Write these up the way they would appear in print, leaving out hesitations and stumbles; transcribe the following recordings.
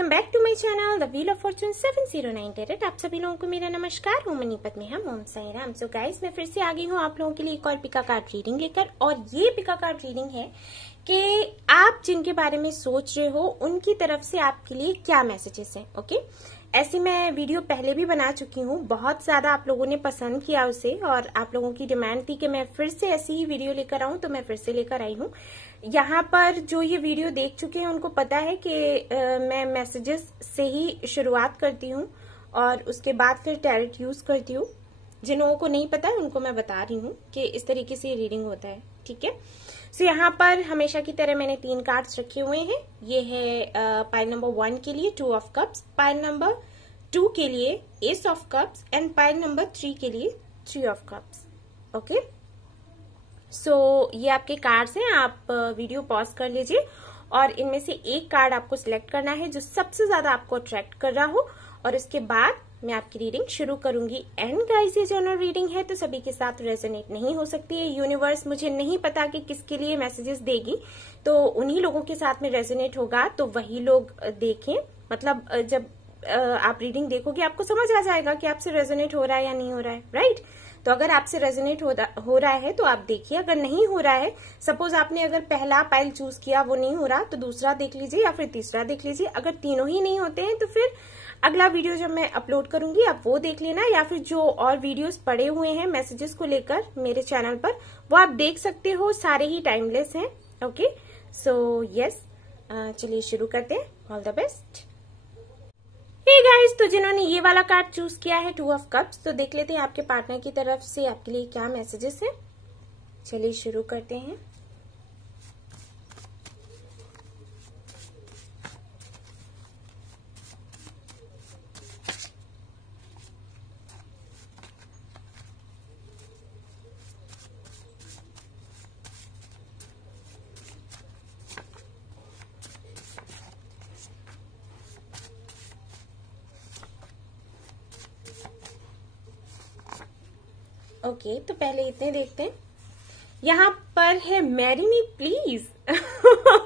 Welcome back to my channel the wheel of fortune 709 tarot. आप सभी लोगों को मेरा नमस्कार। हूँ मनीपत में हम ओम साई राम। सो गाइस, मैं फिर से आ गई हूँ आप लोगों के लिए एक और पिका कार्ड रीडिंग लेकर। और ये पिका कार्ड रीडिंग है कि आप जिनके बारे में सोच रहे हो उनकी तरफ से आपके लिए क्या मैसेजेस हैं। ओके, ऐसी मैं वीडियो पहले भी बना चुकी हूँ, बहुत ज्यादा आप लोगों ने पसंद किया उसे और आप लोगों की डिमांड थी कि मैं फिर से ऐसी ही वीडियो लेकर आऊं, तो मैं फिर से लेकर आई हूँ। यहाँ पर जो ये वीडियो देख चुके हैं उनको पता है कि मैं मैसेजेस से ही शुरुआत करती हूँ और उसके बाद फिर टैरेट यूज करती हूँ। जिन लोगों को नहीं पता है उनको मैं बता रही हूँ कि इस तरीके से रीडिंग होता है। ठीक है, सो यहाँ पर हमेशा की तरह मैंने 3 कार्ड्स रखे हुए हैं। ये है पाइल नंबर 1 के लिए 2 ऑफ कप्स, पाइल नंबर 2 के लिए S of cups and pile number 3 के लिए 3 ऑफ कप्स। ओके, सो ये आपके कार्ड्स हैं। आप वीडियो पॉज कर लीजिए और इनमें से एक कार्ड आपको सिलेक्ट करना है जो सबसे ज्यादा आपको अट्रैक्ट कर रहा हो और उसके बाद मैं आपकी रीडिंग शुरू करूंगी। एंड गाइस, ये जनरल रीडिंग है तो सभी के साथ रेजोनेट नहीं हो सकती है। यूनिवर्स मुझे नहीं पता कि किसके लिए मैसेजेस देगी, तो उन्हीं लोगों के साथ में रेजोनेट होगा तो वही लोग देखें। मतलब जब आप रीडिंग देखोगे आपको समझ आ जाएगा कि आपसे रेजोनेट हो रहा है या नहीं हो रहा है, राइट। तो अगर आपसे रेजोनेट हो रहा है तो आप देखिए, अगर नहीं हो रहा है, सपोज आपने अगर पहला पाइल चूज किया वो नहीं हो रहा तो दूसरा देख लीजिए या फिर तीसरा देख लीजिए। अगर तीनों ही नहीं होते हैं तो फिर अगला वीडियो जब मैं अपलोड करूंगी आप वो देख लेना, या फिर जो और वीडियोस पड़े हुए हैं मैसेजेस को लेकर मेरे चैनल पर वो आप देख सकते हो, सारे ही टाइमलेस हैं। ओके, सो यस, चलिए शुरू करते हैं। All the best. Hey guys, तो जिन्होंने ये वाला कार्ड चूज किया है 2 ऑफ कप्स, तो देख लेते हैं आपके पार्टनर की तरफ से आपके लिए क्या मैसेजेस हैं। चलिए शुरू करते हैं। ओके, तो पहले इतने देखते हैं। यहाँ पर है मैरी मी प्लीज।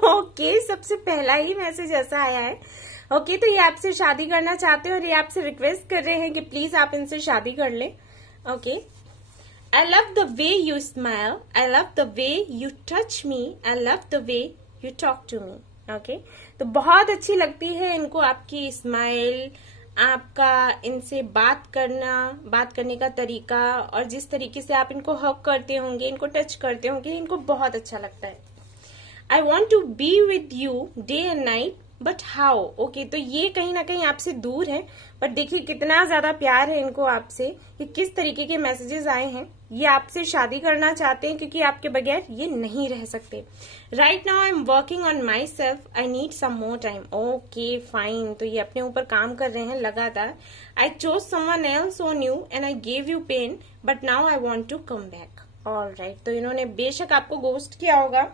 ओके, सबसे पहला ही मैसेज ऐसा आया है। ओके, तो ये आपसे शादी करना चाहते हैं और ये आपसे रिक्वेस्ट कर रहे हैं कि प्लीज आप इनसे शादी कर लें। Okay, I love the way you smile, I love the way you touch me, I love the way you talk to me. Okay, तो बहुत अच्छी लगती है इनको आपकी स्माइल, आपका इनसे बात करने का तरीका और जिस तरीके से आप इनको हग करते होंगे, इनको टच करते होंगे, इनको बहुत अच्छा लगता है। I want to be with you day and night but how. Okay, तो ये कहीं ना कहीं आपसे दूर है, बट देखिए कितना ज्यादा प्यार है इनको आपसे, कि किस तरीके के मैसेजेस आए हैं। ये आपसे शादी करना चाहते हैं क्योंकि आपके बगैर ये नहीं रह सकते। Right now I am working on myself, I need some more time. Okay fine, तो ये अपने ऊपर काम कर रहे हैं लगातार। I chose someone else on you and I gave you pain but now I want to come back. Alright, तो इन्होंने बेशक आपको गोस्ट किया होगा,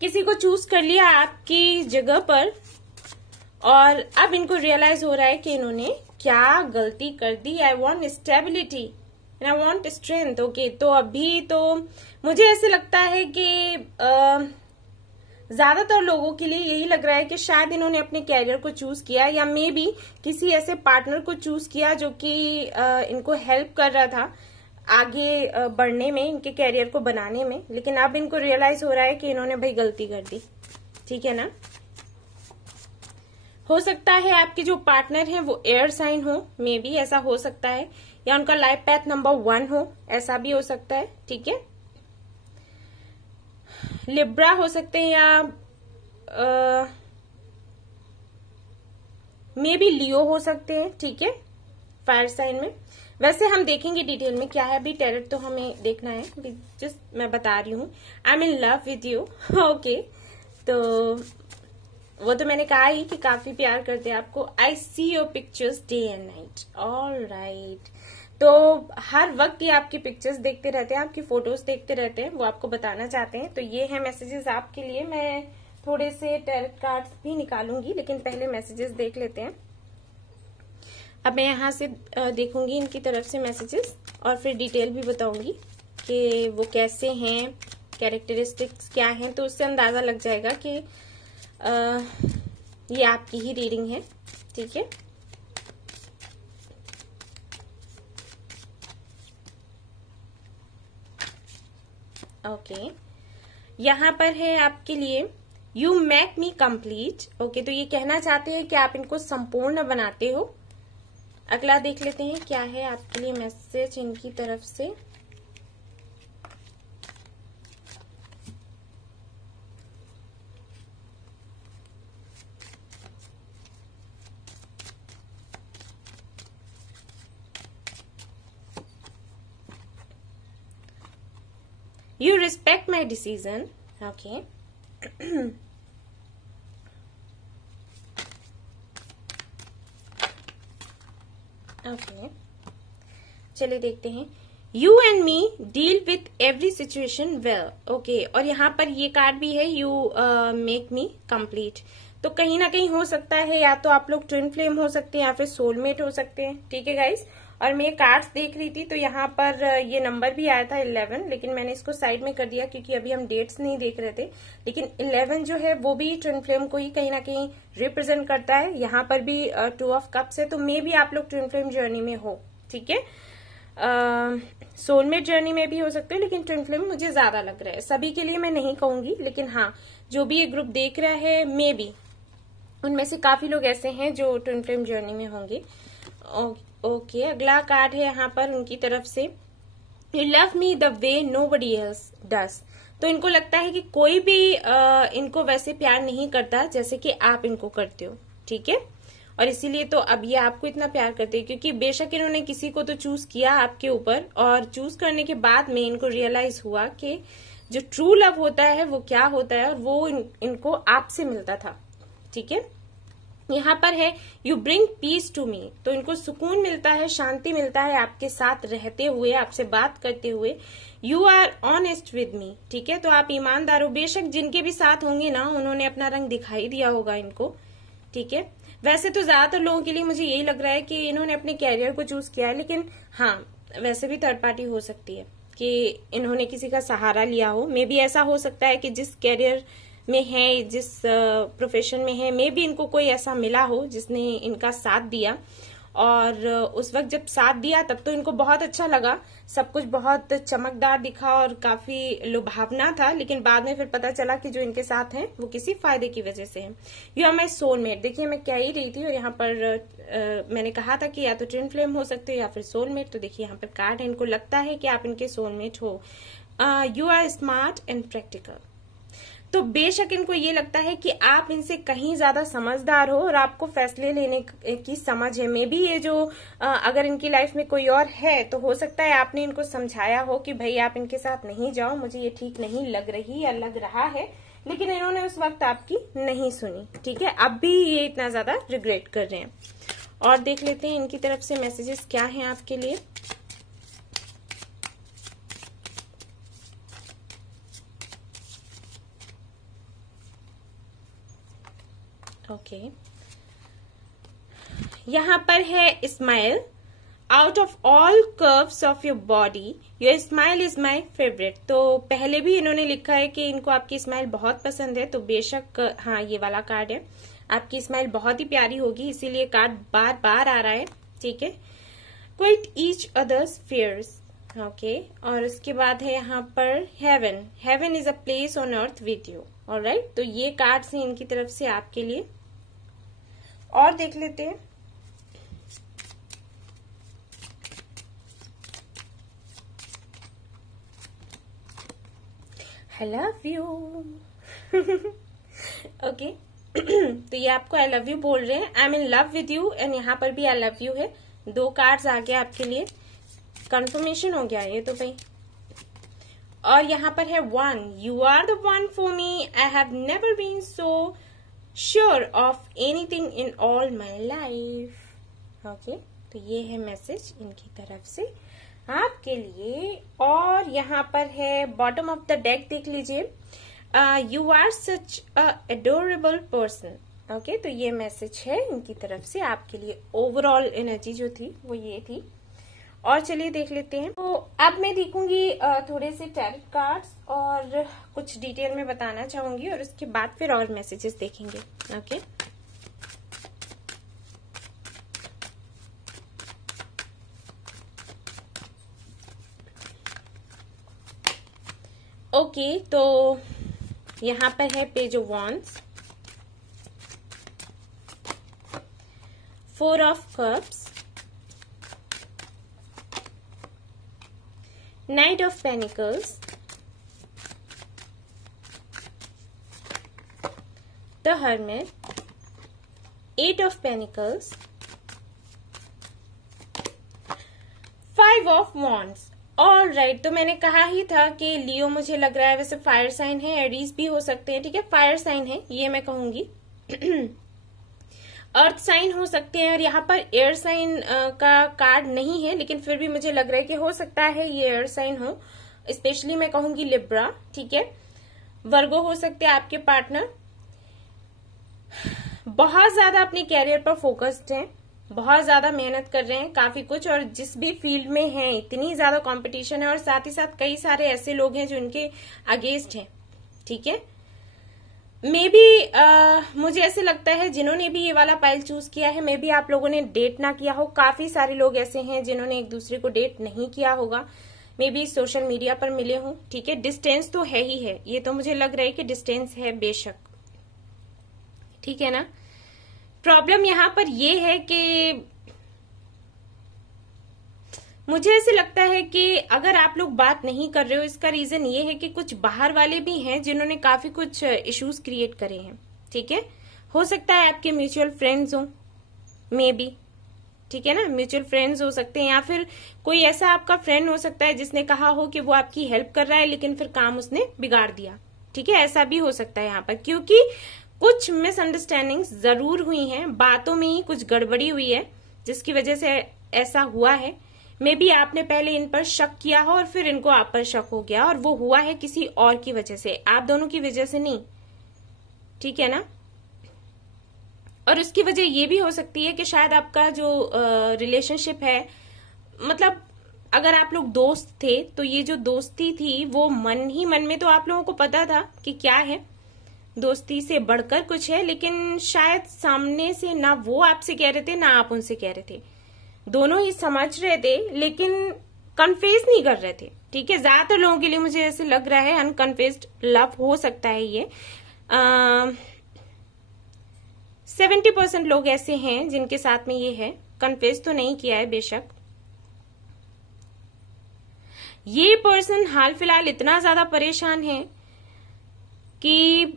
किसी को चूज कर लिया आपकी जगह पर और अब इनको रियलाइज हो रहा है कि इन्होंने क्या गलती कर दी। I want stability and I want strength. Okay, तो अभी तो मुझे ऐसे लगता है कि ज्यादातर लोगों के लिए यही लग रहा है कि शायद इन्होंने अपने कैरियर को चूज किया या मे बी किसी ऐसे पार्टनर को चूज किया जो कि इनको हेल्प कर रहा था आगे बढ़ने में, इनके कैरियर को बनाने में। लेकिन अब इनको रियलाइज हो रहा है कि इन्होंने भाई गलती कर दी। ठीक है ना, हो सकता है आपके जो पार्टनर हैं वो एयर साइन हो, मे बी ऐसा हो सकता है, या उनका लाइफ पैथ नंबर 1 हो, ऐसा भी हो सकता है। ठीक है, लिब्रा हो सकते हैं या मे बी लियो हो सकते हैं। ठीक है, फायर साइन में। वैसे हम देखेंगे डिटेल में क्या है, अभी टैरेट तो हमें देखना है, जस्ट मैं बता रही हूँ। I am in love with you. Okay, तो वो तो मैंने कहा ही कि काफी प्यार करते हैं आपको। I see your pictures day and night. All right, तो हर वक्त ये आपकी पिक्चर्स देखते रहते हैं, आपकी फोटोज देखते रहते हैं, वो आपको बताना चाहते हैं। तो ये है मैसेजेस आपके लिए। मैं थोड़े से टैरेट कार्ड्स भी निकालूंगी, लेकिन पहले मैसेजेस देख लेते हैं। अब मैं यहाँ से देखूंगी इनकी तरफ से मैसेजेस और फिर डिटेल भी बताऊंगी कि वो कैसे हैं, कैरेक्टरिस्टिक्स क्या हैं, तो उससे अंदाजा लग जाएगा कि ये आपकी ही रीडिंग है, ठीक है। ओके, यहाँ पर है आपके लिए you make me complete. Okay, तो ये कहना चाहते हैं कि आप इनको संपूर्ण बनाते हो। अगला देख लेते हैं क्या है आपके लिए मैसेज इनकी तरफ से। You respect my decision. Okay. Okay. चलिए देखते हैं। You and me deal with every situation well. Okay. और यहाँ पर ये कार्ड भी है You make me complete. तो कहीं ना कहीं हो सकता है या तो आप लोग ट्विन फ्लेम हो सकते हैं या फिर सोलमेट हो सकते हैं, ठीक है गाइस। और मैं कार्ड्स देख रही थी तो यहाँ पर ये नंबर भी आया था 11, लेकिन मैंने इसको साइड में कर दिया क्योंकि अभी हम डेट्स नहीं देख रहे थे। लेकिन 11 जो है वो भी ट्विन फ्लेम को ही कहीं ना कहीं रिप्रेजेंट करता है। यहाँ पर भी 2 ऑफ कप्स है, तो मे भी आप लोग ट्विन फ्लेम जर्नी में हो, ठीक है। सोलमेट जर्नी में भी हो सकते हो, लेकिन ट्विन फ्लेम मुझे ज्यादा लग रहा है। सभी के लिए मैं नहीं कहूंगी, लेकिन हाँ जो भी ये ग्रुप देख रहा है मे बी उनमें से काफी लोग ऐसे हैं जो ट्विन फ्लेम जर्नी में होंगे। ओके, अगला कार्ड है यहाँ पर उनकी तरफ से you love me the way nobody else does. तो इनको लगता है कि कोई भी इनको वैसे प्यार नहीं करता जैसे कि आप इनको करते हो, ठीक है। और इसीलिए तो अब ये आपको इतना प्यार करते हैं, क्योंकि बेशक इन्होंने किसी को तो चूज किया आपके ऊपर, और चूज करने के बाद में इनको रियलाइज हुआ कि जो ट्रू लव होता है वो क्या होता है, और वो इनको आपसे मिलता था, ठीक है। यहाँ पर है you bring peace to me. तो इनको सुकून मिलता है, शांति मिलता है आपके साथ रहते हुए, आपसे बात करते हुए। You are honest with me, ठीक है। तो आप ईमानदार हो। बेशक जिनके भी साथ होंगे ना उन्होंने अपना रंग दिखाई दिया होगा इनको, ठीक है। वैसे तो ज्यादातर लोगों के लिए मुझे यही लग रहा है कि इन्होंने अपने कैरियर को चूज किया है, लेकिन हाँ वैसे भी थर्ड पार्टी हो सकती है कि इन्होंने किसी का सहारा लिया हो। मे बी ऐसा हो सकता है कि जिस कैरियर में है, जिस प्रोफेशन में है, मे बी इनको कोई ऐसा मिला हो जिसने इनका साथ दिया, और उस वक्त जब साथ दिया तब तो इनको बहुत अच्छा लगा, सब कुछ बहुत चमकदार दिखा और काफी लुभावना था। लेकिन बाद में फिर पता चला कि जो इनके साथ हैं वो किसी फायदे की वजह से है। You are my soulmate. देखिए मैं कह ही रही थी, और यहाँ पर मैंने कहा था कि या तो ट्विन फ्लेम हो सकते हो या फिर सोलमेट। तो देखिए यहाँ पर कार्ड है, इनको लगता है कि आप इनके सोलमेट हो। You are smart and practical. तो बेशक इनको ये लगता है कि आप इनसे कहीं ज्यादा समझदार हो और आपको फैसले लेने की समझ है। मे बी ये जो अगर इनकी लाइफ में कोई और है तो हो सकता है आपने इनको समझाया हो कि भाई आप इनके साथ नहीं जाओ, मुझे ये ठीक नहीं लग रही या लग रहा है, लेकिन इन्होंने उस वक्त आपकी नहीं सुनी, ठीक है। अब भी ये इतना ज्यादा रिग्रेट कर रहे हैं। और देख लेते हैं इनकी तरफ से मैसेजेस क्या हैं आपके लिए। ओके, यहाँ पर है smile. Out of all curves of your body your smile is my favourite. तो पहले भी इन्होंने लिखा है कि इनको आपकी स्माइल बहुत पसंद है, तो बेशक हाँ ये वाला कार्ड है, आपकी स्माइल बहुत ही प्यारी होगी, इसीलिए कार्ड बार बार आ रहा है, ठीक है। Quiet each other's fears. Okay, और उसके बाद है यहाँ पर heaven. Heaven is a place on earth with you. Alright, तो ये कार्ड्स हैं इनकी तरफ से आपके लिए। और देख लेते हैं आई लव यू। ओके, तो ये आपको आई लव यू बोल रहे हैं, I am in love with you, and यहाँ पर भी आई लव यू है। 2 कार्ड्स आ गया आपके लिए, कंफर्मेशन हो गया ये तो भाई। और यहाँ पर है 1, you are the one for me, I have never been so sure of anything in all my life. Okay, तो ये है मैसेज इनकी तरफ से आपके लिए। और यहाँ पर है बॉटम ऑफ द डेक, देख लीजिए, you are such a adorable person. Okay, तो ये मैसेज है इनकी तरफ से आपके लिए। ओवरऑल एनर्जी जो थी वो ये थी। और चलिए देख लेते हैं। तो अब मैं देखूंगी थोड़े से टैरोट कार्ड्स और कुछ डिटेल में बताना चाहूंगी, और उसके बाद फिर और मैसेजेस देखेंगे। ओके, ओके, तो यहाँ पर है page of wands, 4 of cups, night of pentacles, the hermit, 8 of pentacles, 5 of wands. All right, तो मैंने कहा ही था कि लियो मुझे लग रहा है, वैसे फायर साइन है, एरीज भी हो सकते हैं, ठीक है, फायर साइन है ये मैं कहूंगी। अर्थ साइन हो सकते हैं, और यहाँ पर एयर साइन का कार्ड नहीं है, लेकिन फिर भी मुझे लग रहा है कि हो सकता है ये एयर साइन हो, स्पेशली मैं कहूंगी लिब्रा, ठीक है। वर्गो हो सकते हैं आपके पार्टनर, बहुत ज्यादा अपने कैरियर पर फोकस्ड हैं, बहुत ज्यादा मेहनत कर रहे हैं, काफी कुछ, और जिस भी फील्ड में हैं इतनी ज्यादा कंपटीशन है, और साथ ही साथ कई सारे ऐसे लोग हैं जो इनके अगेंस्ट हैं, ठीक है। मे बी मुझे ऐसे लगता है जिन्होंने भी ये वाला पाइल चूज किया है, मे बी आप लोगों ने डेट ना किया हो, काफी सारे लोग ऐसे हैं जिन्होंने एक दूसरे को डेट नहीं किया होगा, मे बी सोशल मीडिया पर मिले हों, ठीक है। डिस्टेंस तो है ही है, ये तो मुझे लग रहा है कि डिस्टेंस है बेशक, ठीक है ना। प्रॉब्लम यहाँ पर ये है कि मुझे ऐसे लगता है कि अगर आप लोग बात नहीं कर रहे हो, इसका रीजन ये है कि कुछ बाहर वाले भी हैं जिन्होंने काफी कुछ इश्यूज क्रिएट करे हैं, ठीक है। हो सकता है आपके म्यूचुअल फ्रेंड्स हो, मे बी, ठीक है ना, म्यूचुअल फ्रेंड्स हो सकते हैं, या फिर कोई ऐसा आपका फ्रेंड हो सकता है जिसने कहा हो कि वो आपकी हेल्प कर रहा है, लेकिन फिर काम उसने बिगाड़ दिया, ठीक है, ऐसा भी हो सकता है यहाँ पर, क्योंकि कुछ मिसअंडरस्टैंडिंग्स जरूर हुई हैं, बातों में ही कुछ गड़बड़ी हुई है जिसकी वजह से ऐसा हुआ है। मे बी आपने पहले इन पर शक किया हो और फिर इनको आप पर शक हो गया, और वो हुआ है किसी और की वजह से, आप दोनों की वजह से नहीं, ठीक है ना। और उसकी वजह ये भी हो सकती है कि शायद आपका जो रिलेशनशिप है, मतलब अगर आप लोग दोस्त थे तो ये जो दोस्ती थी वो मन ही मन में तो आप लोगों को पता था कि क्या है, दोस्ती से बढ़कर कुछ है, लेकिन शायद सामने से ना वो आपसे कह रहे थे ना आप उनसे कह रहे थे, दोनों ही समझ रहे थे लेकिन कन्फेस नहीं कर रहे थे, ठीक है। ज्यादातर लोगों के लिए मुझे ऐसे लग रहा है अनकन्फेस्ड लव हो सकता है ये। 70% लोग ऐसे हैं जिनके साथ में ये है, कन्फेस तो नहीं किया है बेशक। ये पर्सन हाल फिलहाल इतना ज्यादा परेशान है कि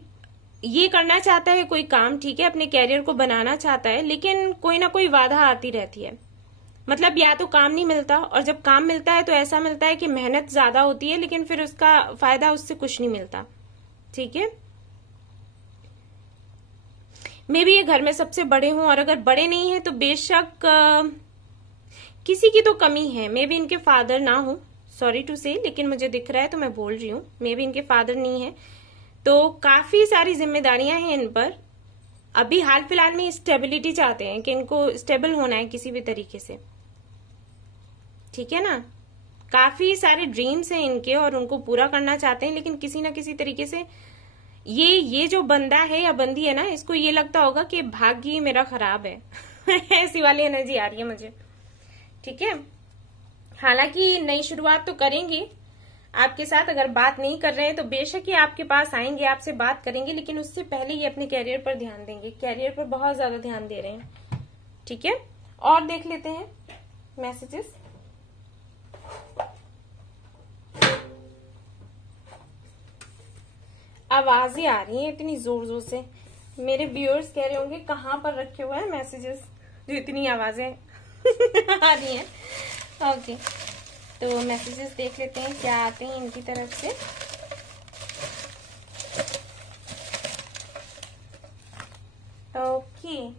ये करना चाहता है कोई काम, ठीक है, अपने कैरियर को बनाना चाहता है, लेकिन कोई ना कोई बाधा आती रहती है, मतलब या तो काम नहीं मिलता, और जब काम मिलता है तो ऐसा मिलता है कि मेहनत ज्यादा होती है लेकिन फिर उसका फायदा उससे कुछ नहीं मिलता, ठीक है। मे बी ये घर में सबसे बड़े हों, और अगर बड़े नहीं है तो बेशक किसी की तो कमी है, मे बी इनके फादर ना हो, सॉरी टू से, लेकिन मुझे दिख रहा है तो मैं बोल रही हूँ, मे बी इनके फादर नहीं है, तो काफी सारी जिम्मेदारियां हैं इन पर। अभी हाल फिलहाल में स्टेबिलिटी चाहते हैं कि इनको स्टेबल होना है किसी भी तरीके से, ठीक है ना। काफी सारे ड्रीम्स हैं इनके और उनको पूरा करना चाहते हैं, लेकिन किसी ना किसी तरीके से ये जो बंदा है या बंदी है ना, इसको ये लगता होगा कि भाग्य ही मेरा खराब है ऐसी वाली एनर्जी आ रही है मुझे, ठीक है। हालांकि नई शुरुआत तो करेंगे आपके साथ, अगर बात नहीं कर रहे हैं तो बेशक ही आपके पास आएंगे, आपसे बात करेंगे, लेकिन उससे पहले ये अपने कैरियर पर ध्यान देंगे, कैरियर पर बहुत ज्यादा ध्यान दे रहे हैं, ठीक है। और देख लेते हैं मैसेजेस। आवाजें आ रही हैं इतनी जोर जोर से, मेरे व्यूअर्स कह रहे होंगे कहाँ पर रखे हुए हैं मैसेजेस जो इतनी आवाजें आ रही हैं। ओके, तो मैसेजेस देख लेते हैं क्या आते हैं इनकी तरफ से। ओके,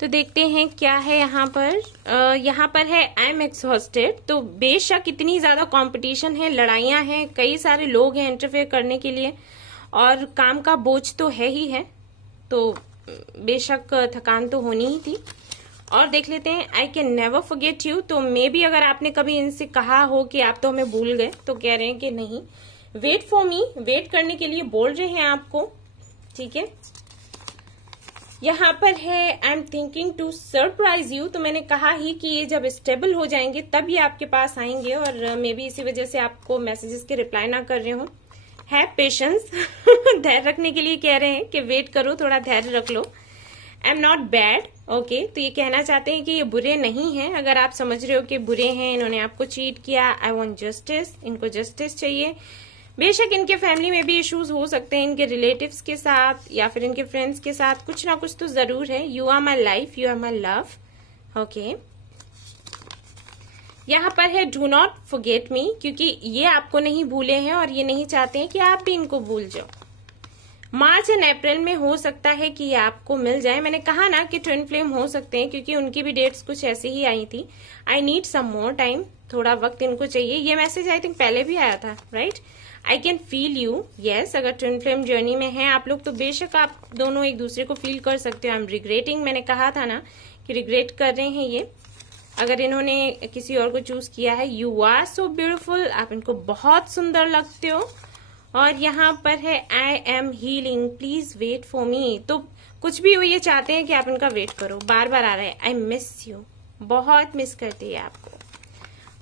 तो देखते हैं क्या है यहाँ पर। यहाँ पर है आई एम एक्सहॉस्टेड, तो बेशक इतनी ज्यादा कंपटीशन है, लड़ाइयां हैं, कई सारे लोग हैं इंटरफेयर करने के लिए, और काम का बोझ तो है ही है, तो बेशक थकान तो होनी ही थी। और देख लेते हैं I can never forget you, तो मे बी अगर आपने कभी इनसे कहा हो कि आप तो हमें भूल गए, तो कह रहे हैं कि नहीं, वेट फॉर मी, वेट करने के लिए बोल रहे हैं आपको, ठीक है। यहाँ पर है I am thinking to surprise you. तो मैंने कहा ही कि ये जब स्टेबल हो जाएंगे तब ये आपके पास आएंगे, और मे बी इसी वजह से आपको मैसेजेस के रिप्लाई ना कर रहे हो। है पेशेंस धैर्य रखने के लिए कह रहे हैं कि वेट करो, थोड़ा धैर्य रख लो। I am not bad, okay. तो ये कहना चाहते हैं कि ये बुरे नहीं हैं। अगर आप समझ रहे हो कि बुरे हैं, इन्होंने आपको चीट किया, आई वॉन्ट जस्टिस, इनको जस्टिस चाहिए। बेशक इनके फैमिली में भी इश्यूज हो सकते हैं, इनके रिलेटिव्स के साथ या फिर इनके फ्रेंड्स के साथ कुछ ना कुछ तो जरूर है। You are my life, you are my love, okay. यहाँ पर है डू नॉट फॉरगेट मी, क्योंकि ये आपको नहीं भूले हैं और ये नहीं चाहते हैं कि आप भी इनको भूल जाओ। मार्च एंड अप्रैल में हो सकता है कि ये आपको मिल जाए। मैंने कहा ना कि ट्विन फ्लेम हो सकते हैं, क्योंकि उनकी भी डेट्स कुछ ऐसी ही आई थी। आई नीड सम मोर टाइम, थोड़ा वक्त इनको चाहिए। ये मैसेज आई थिंक पहले भी आया था, right. I can feel you, yes. अगर ट्विन फ्लेम जर्नी में हैं आप लोग तो बेशक आप दोनों एक दूसरे को फील कर सकते हो। आई एम रिग्रेटिंग, मैंने कहा था ना कि रिग्रेट कर रहे हैं ये, अगर इन्होंने किसी और को चूज किया है। यू आर सो ब्यूटिफुल, आप इनको बहुत सुंदर लगते हो। और यहाँ पर है I am healing, please wait for me. तो कुछ भी हो ये चाहते हैं कि आप इनका वेट करो। बार बार आ रहा है आई मिस यू, बहुत मिस करती है आपको।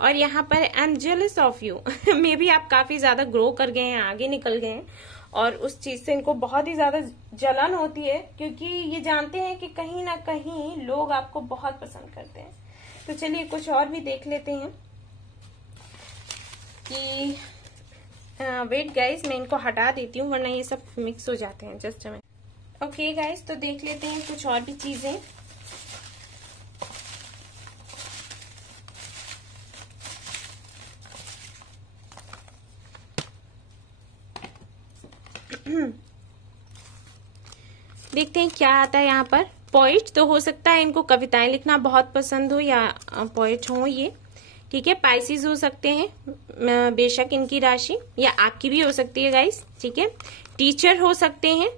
और यहाँ पर I am jealous of you, may be आप काफी ज्यादा ग्रो कर गए हैं, आगे निकल गए हैं, और उस चीज से इनको बहुत ही ज्यादा जलन होती है, क्योंकि ये जानते हैं कि कहीं ना कहीं लोग आपको बहुत पसंद करते हैं। तो चलिए कुछ और भी देख लेते हैं कि वेट गाइस, मैं इनको हटा देती हूँ वरना ये सब मिक्स हो जाते हैं। जस्ट ओके गाइस, तो देख लेते हैं कुछ और भी चीजें। देखते हैं क्या आता है यहाँ पर। पोइट, तो हो सकता है इनको कविताएं लिखना बहुत पसंद हो या पोइट हो ये, ठीक है। पाइसिस हो सकते हैं बेशक इनकी राशि, या आपकी भी हो सकती है गाइस, ठीक है। टीचर हो सकते हैं।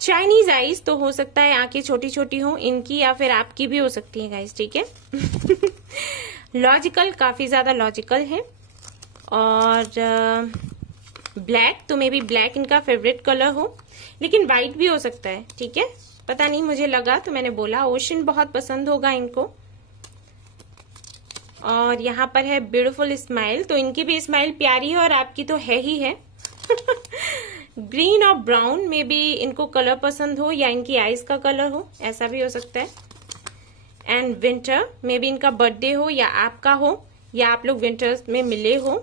चाइनीज आइज, तो हो सकता है आंखें छोटी छोटी हो इनकी, या फिर आपकी भी हो सकती है गाइस, ठीक है। लॉजिकल, काफी ज्यादा लॉजिकल है। और ब्लैक, तो मे बी ब्लैक इनका फेवरेट कलर हो, लेकिन व्हाइट भी हो सकता है, ठीक है। पता नहीं, मुझे लगा तो मैंने बोला। ओशन बहुत पसंद होगा इनको। और यहाँ पर है ब्यूटीफुल स्माइल, तो इनकी भी स्माइल प्यारी है और आपकी तो है ही है। ग्रीन और ब्राउन में भी इनको कलर पसंद हो, या इनकी आईज का कलर हो, ऐसा भी हो सकता है। एंड विंटर में भी इनका बर्थडे हो, या आपका हो, या आप लोग विंटर में मिले हो।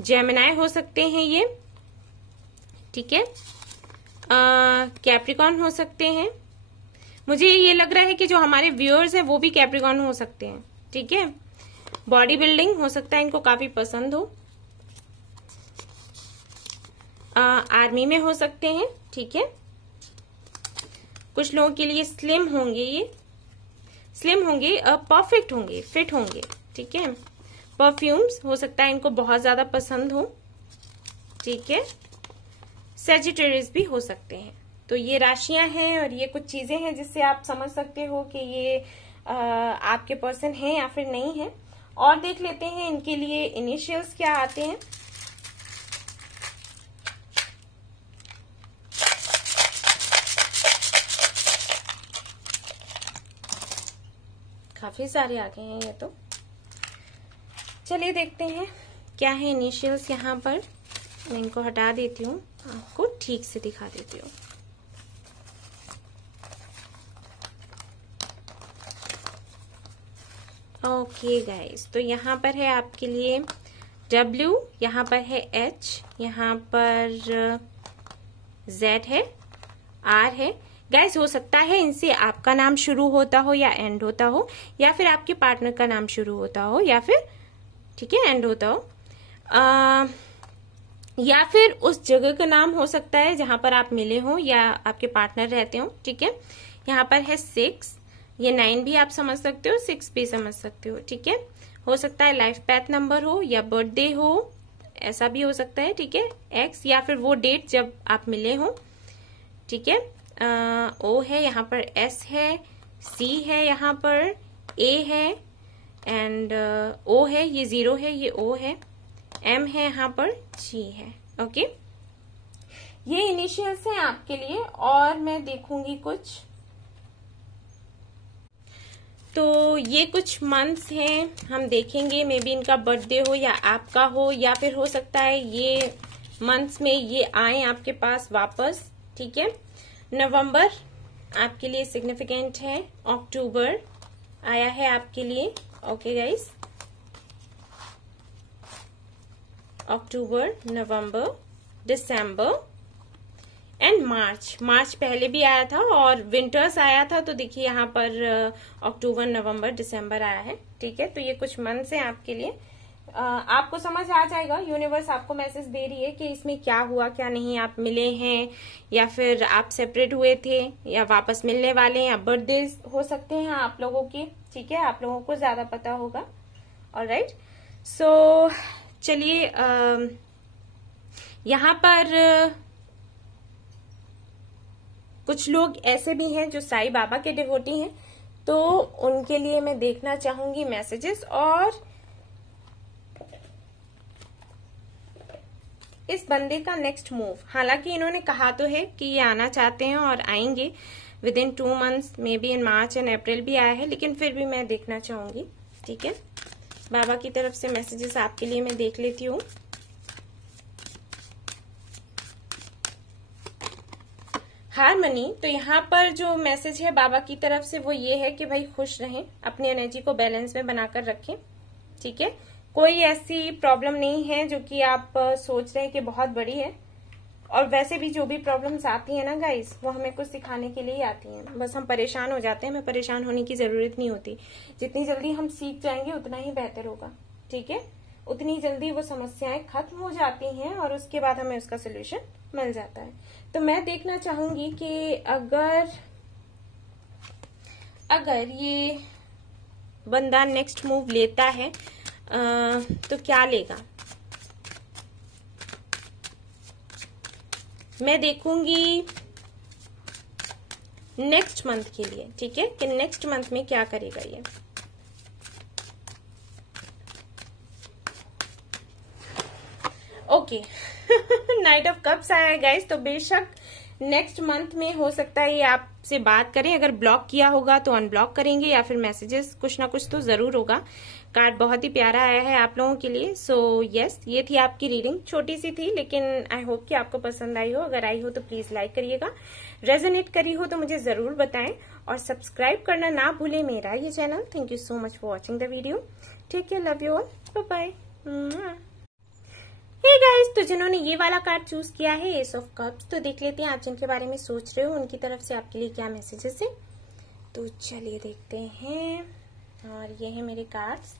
जेमिनाई हो सकते हैं ये, ठीक है। कैप्रिकॉन हो सकते हैं। मुझे ये लग रहा है कि जो हमारे व्यूअर्स हैं वो भी कैप्रिकॉन हो सकते हैं, ठीक है। बॉडी बिल्डिंग हो सकता है इनको काफी पसंद हो। आर्मी में हो सकते हैं, ठीक है। कुछ लोगों के लिए स्लिम होंगे, ये स्लिम होंगे, परफेक्ट होंगे, फिट होंगे, ठीक है। परफ्यूम्स हो सकता है इनको बहुत ज्यादा पसंद हो, ठीक है। सेजिटेरियस भी हो सकते हैं। तो ये राशियां हैं और ये कुछ चीजें हैं जिससे आप समझ सकते हो कि ये आपके पर्सन हैं या फिर नहीं है। और देख लेते हैं इनके लिए इनिशियल्स क्या आते हैं। काफी सारे आ गए हैं ये तो। चलिए देखते हैं क्या है इनिशियल्स यहाँ पर। मैं इनको हटा देती हूँ, आपको ठीक से दिखा देती हूँ। ओके गाइस, तो यहाँ पर है आपके लिए W, यहाँ पर है H, यहाँ पर Z है, R है। गाइस हो सकता है इनसे आपका नाम शुरू होता हो या एंड होता हो, या फिर आपके पार्टनर का नाम शुरू होता हो या फिर ठीक है एंड होता हो, या फिर उस जगह का नाम हो सकता है जहां पर आप मिले हो या आपके पार्टनर रहते हो, ठीक है। यहाँ पर है 6, ये 9 भी आप समझ सकते हो, 6 भी समझ सकते हो, ठीक है। हो सकता है लाइफ पैथ नंबर हो या बर्थडे हो, ऐसा भी हो सकता है, ठीक है। X या फिर वो डेट जब आप मिले हो, ठीक है। O है, यहाँ पर S है, C है, यहाँ पर A है, एंड O है, ये 0 है, ये O है, M है, यहाँ पर G है, ओके। ये इनिशियल्स हैं आपके लिए। और मैं देखूंगी कुछ, तो ये कुछ मंथ्स हैं हम देखेंगे। मे बी इनका बर्थडे हो या आपका हो, या फिर हो सकता है ये मंथ्स में ये आए आपके पास वापस। ठीक है, नवंबर आपके लिए सिग्निफिकेंट है, अक्टूबर आया है आपके लिए। Okay guys, October, November, December and March. मार्च पहले भी आया था और विंटर्स आया था, तो देखिए यहाँ पर अक्टूबर, नवंबर, दिसंबर आया है। ठीक है, तो ये कुछ मंथ्स हैं आपके लिए। आपको समझ आ जाएगा, यूनिवर्स आपको मैसेज दे रही है कि इसमें क्या हुआ क्या नहीं, आप मिले हैं या फिर आप सेपरेट हुए थे या वापस मिलने वाले हैं, या बर्थडे हो सकते हैं आप लोगों के। ठीक है, आप लोगों को ज्यादा पता होगा। ऑलराइट, सो चलिए यहाँ पर कुछ लोग ऐसे भी हैं जो साईं बाबा के डिवोटी हैं, तो उनके लिए मैं देखना चाहूंगी मैसेजेस। और इस बंदे का नेक्स्ट मूव, हालांकि इन्होंने कहा तो है कि ये आना चाहते हैं और आएंगे with in 2 months, may be in March and April भी आया है, लेकिन फिर भी मैं देखना चाहूंगी। ठीक है, बाबा की तरफ से मैसेजेस आपके लिए मैं देख लेती हूँ। हार्मनी, तो यहाँ पर जो मैसेज है बाबा की तरफ से वो ये है कि भाई खुश रहें, अपनी एनर्जी को बैलेंस में बनाकर रखें। ठीक है, कोई ऐसी प्रॉब्लम नहीं है जो कि आप सोच रहे हैं कि बहुत बड़ी है। और वैसे भी जो भी प्रॉब्लम्स आती है ना गाइस, वो हमें कुछ सिखाने के लिए ही आती हैं। बस हम परेशान हो जाते हैं, हमें परेशान होने की जरूरत नहीं होती। जितनी जल्दी हम सीख जाएंगे उतना ही बेहतर होगा। ठीक है, उतनी जल्दी वो समस्याएं खत्म हो जाती हैं और उसके बाद हमें उसका सोल्यूशन मिल जाता है। तो मैं देखना चाहूंगी कि अगर ये बंदा नेक्स्ट मूव लेता है तो क्या लेगा। मैं देखूंगी नेक्स्ट मंथ के लिए। ठीक है, कि नेक्स्ट मंथ में क्या करेगा ये। ओके, नाइट ऑफ कप्स आया है गाइस, तो बेशक नेक्स्ट मंथ में हो सकता है ये आपसे बात करें। अगर ब्लॉक किया होगा तो अनब्लॉक करेंगे, या फिर मैसेजेस कुछ ना कुछ तो जरूर होगा। कार्ड बहुत ही प्यारा आया है आप लोगों के लिए। सो यस, ये थी आपकी रीडिंग, छोटी सी थी, लेकिन आई होप कि आपको पसंद आई हो। अगर आई हो तो प्लीज लाइक करिएगा, रेजोनेट करी हो तो मुझे जरूर बताएं, और सब्सक्राइब करना ना भूलें मेरा ये channel. Thank you so much for watching the video. Take care, love you all, bye bye. Hey guys, तो जिन्होंने ये वाला कार्ड चूज किया है, एस ऑफ कप्स, तो देख लेते हैं आप जिनके बारे में सोच रहे हो उनकी तरफ से आपके लिए क्या मैसेजेस है। तो चलिए देखते हैं। और ये है मेरे कार्ड्स।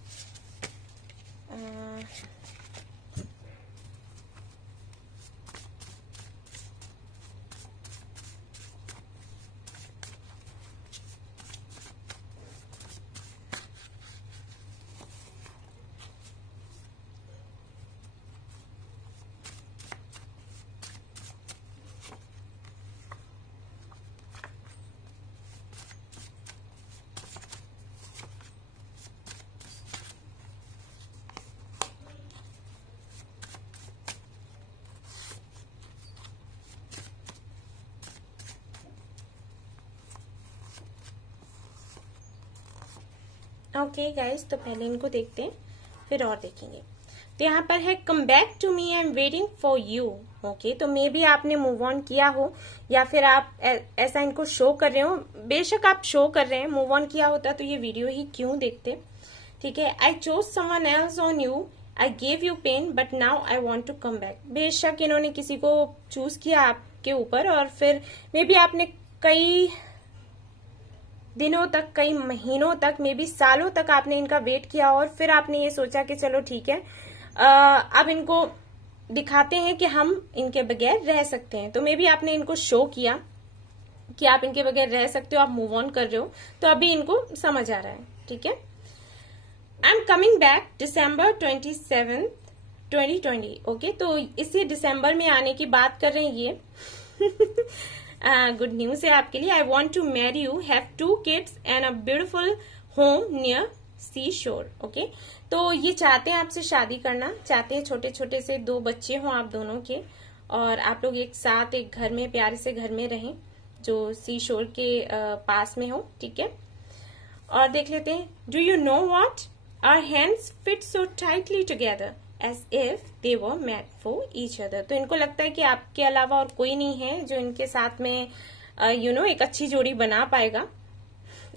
ओके गाइस, तो पहले इनको देखते हैं फिर और देखेंगे। तो यहाँ पर है come back to me, I am waiting for you. Okay, तो मे बी आपने मूव ऑन किया हो, या फिर आप ऐसा इनको शो कर रहे हो। बेशक आप शो कर रहे हैं, मूव ऑन किया होता तो ये वीडियो ही क्यों देखते। ठीक है, I chose someone else on you, I gave you pain but now I want to come back. बेशक इन्होंने किसी को चूज किया आपके ऊपर, और फिर मे बी आपने कई दिनों तक, कई महीनों तक, मे बी सालों तक आपने इनका वेट किया, और फिर आपने ये सोचा कि चलो ठीक है, अब इनको दिखाते हैं कि हम इनके बगैर रह सकते हैं। तो मे बी आपने इनको शो किया कि आप इनके बगैर रह सकते हो, आप मूव ऑन कर रहे हो, तो अभी इनको समझ आ रहा है। ठीक है, I am coming back December 27, 2020। Okay, तो इसी दिसंबर में आने की बात कर रहे हैं ये। गुड न्यूज है आपके लिए। I want to marry you, have 2 kids and a beautiful home near sea shore. Okay, तो ये चाहते हैं आपसे शादी करना, चाहते हैं छोटे छोटे से 2 बच्चे हों आप दोनों के, और आप लोग एक साथ एक घर में, प्यारे से घर में रहें जो सी शोर के पास में हो, ठीक है। और देख लेते हैं, do you know what, our hands fit so tightly together as if they were made for each other. तो इनको लगता है कि आपके अलावा और कोई नहीं है जो इनके साथ में एक अच्छी जोड़ी बना पाएगा।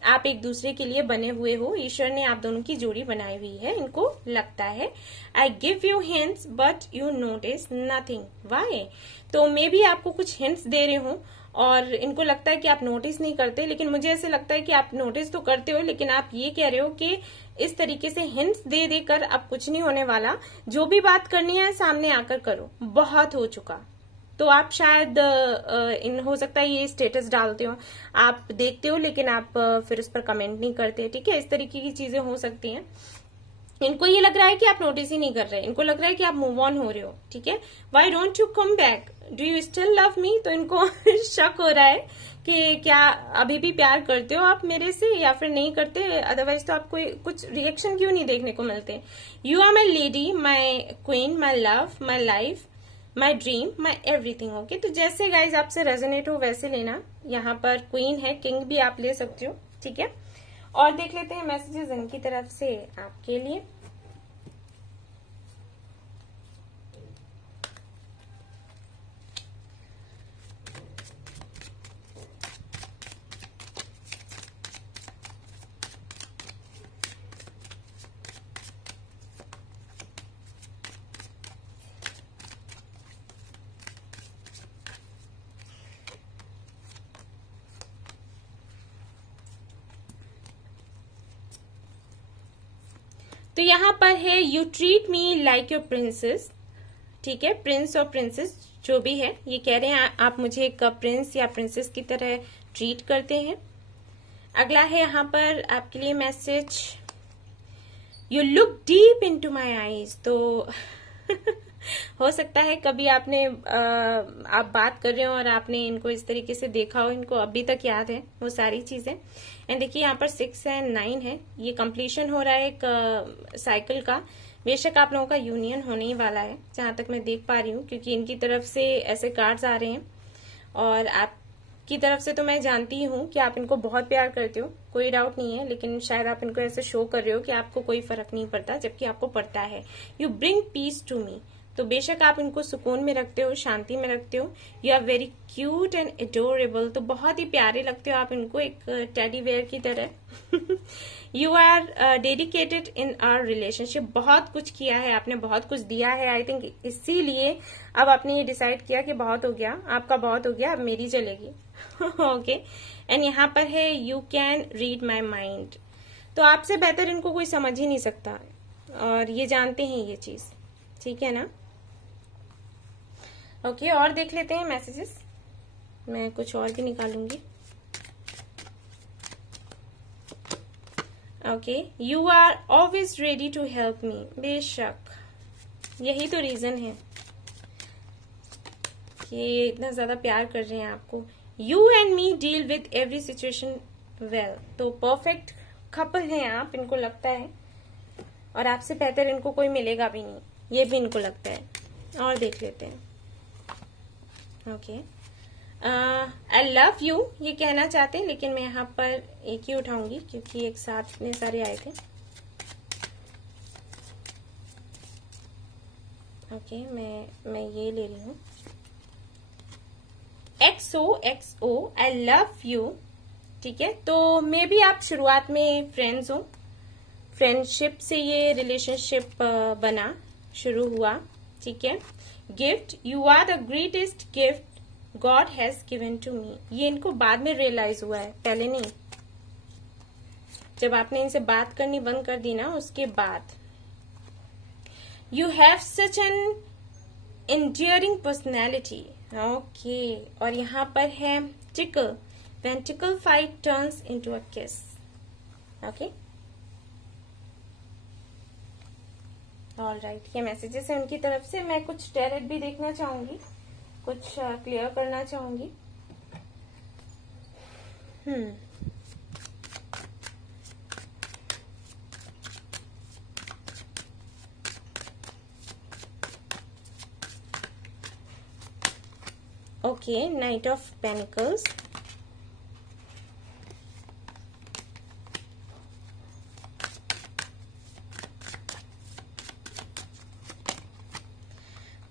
आप एक दूसरे के लिए बने हुए हो, ईश्वर ने आप दोनों की जोड़ी बनाई हुई है, इनको लगता है। I give you hints but you notice nothing, why. तो मैं भी आपको कुछ हिंट्स दे रही हूँ और इनको लगता है कि आप नोटिस नहीं करते, लेकिन मुझे ऐसे लगता है कि आप नोटिस तो करते हो, लेकिन आप ये कह रहे हो कि इस तरीके से हिंट्स दे देकर अब कुछ नहीं होने वाला, जो भी बात करनी है सामने आकर करो, बहुत हो चुका। तो आप शायद हो सकता है ये स्टेटस डालते हो, आप देखते हो लेकिन आप फिर उस पर कमेंट नहीं करते, ठीक है। इस तरीके की चीजें हो सकती हैं। इनको ये लग रहा है कि आप नोटिस ही नहीं कर रहे, इनको लग रहा है कि आप मूव ऑन हो रहे हो, ठीक है। Why don't you come back, do you still love me. तो इनको शक हो रहा है कि क्या अभी भी प्यार करते हो आप मेरे से या फिर नहीं करते, अदरवाइज तो आपको कुछ रिएक्शन क्यों नहीं देखने को मिलते। You are my lady, my queen, my love, my life, my dream, my everything. Okay, तो जैसे गाइज आपसे रेजोनेट हो वैसे लेना। यहाँ पर क्वीन है, किंग भी आप ले सकते हो, ठीक है। और देख लेते हैं मैसेजेस इनकी तरफ से आपके लिए। तो यहाँ पर है, you treat me like your princess, ठीक है। प्रिंस और प्रिंसेस जो भी है, ये कह रहे हैं आप मुझे एक प्रिंस या प्रिंसेस की तरह ट्रीट करते हैं। अगला है यहाँ पर आपके लिए message, you look deep into my eyes. तो हो सकता है कभी आपने आप बात कर रहे हो और आपने इनको इस तरीके से देखा हो, इनको अभी तक याद है वो सारी चीजें। एंड देखिए यहाँ पर 6 एंड 9 है, ये कंप्लीशन हो रहा है एक साइकिल का। बेशक आप लोगों का यूनियन होने ही वाला है, जहां तक मैं देख पा रही हूँ, क्योंकि इनकी तरफ से ऐसे कार्ड्स आ रहे हैं और आपकी तरफ से तो मैं जानती हूँ कि आप इनको बहुत प्यार करते हो, कोई डाउट नहीं है, लेकिन शायद आप इनको ऐसे शो कर रहे हो कि आपको कोई फर्क नहीं पड़ता, जबकि आपको पड़ता है। You bring peace to me, तो बेशक आप इनको सुकून में रखते हो, शांति में रखते हो। You are very cute and adorable, तो बहुत ही प्यारे लगते हो आप इनको, एक टेडी बेयर की तरह। You are dedicated in our relationship, बहुत कुछ किया है आपने, बहुत कुछ दिया है। आई थिंक इसीलिए अब आपने ये डिसाइड किया कि बहुत हो गया, आपका बहुत हो गया, अब मेरी चलेगी। ओके, एंड यहाँ पर है, you can read my mind, तो आपसे बेहतर इनको कोई समझ ही नहीं सकता और ये जानते हैं ये चीज, ठीक है ना। ओके, और देख लेते हैं मैसेजेस, मैं कुछ और भी निकालूंगी। Okay, you are always ready to help me, बेशक यही तो रीजन है कि ये इतना ज्यादा प्यार कर रहे हैं आपको। You and me deal with every situation well, तो परफेक्ट कपल हैं आप, इनको लगता है, और आपसे बेहतर इनको कोई मिलेगा भी नहीं, ये भी इनको लगता है। और देख लेते हैं। ओके, आई लव यू ये कहना चाहते हैं, लेकिन मैं यहाँ पर एक ही उठाऊंगी क्योंकि एक साथ इतने सारे आए थे। ओके, मैं ये ले रही हूँ, XOXO आई लव यू, ठीक है। तो मे बी आप शुरुआत में फ्रेंड्स हो, फ्रेंडशिप से ये रिलेशनशिप बना, शुरू हुआ, ठीक है। Gift, you are the greatest gift God has given to me, ये इनको बाद में रियलाइज हुआ है, पहले नहीं। जब आपने इनसे बात करनी बंद कर दी ना, उसके बाद। You have such an enduring personality, okay. और यहाँ पर है tackle, when tackle fight turns into a किस, ओके। ऑलराइट, ये मैसेजेस है उनकी तरफ से। मैं कुछ टैरेट भी देखना चाहूंगी, कुछ क्लियर करना चाहूंगी। Okay, night of pentacles,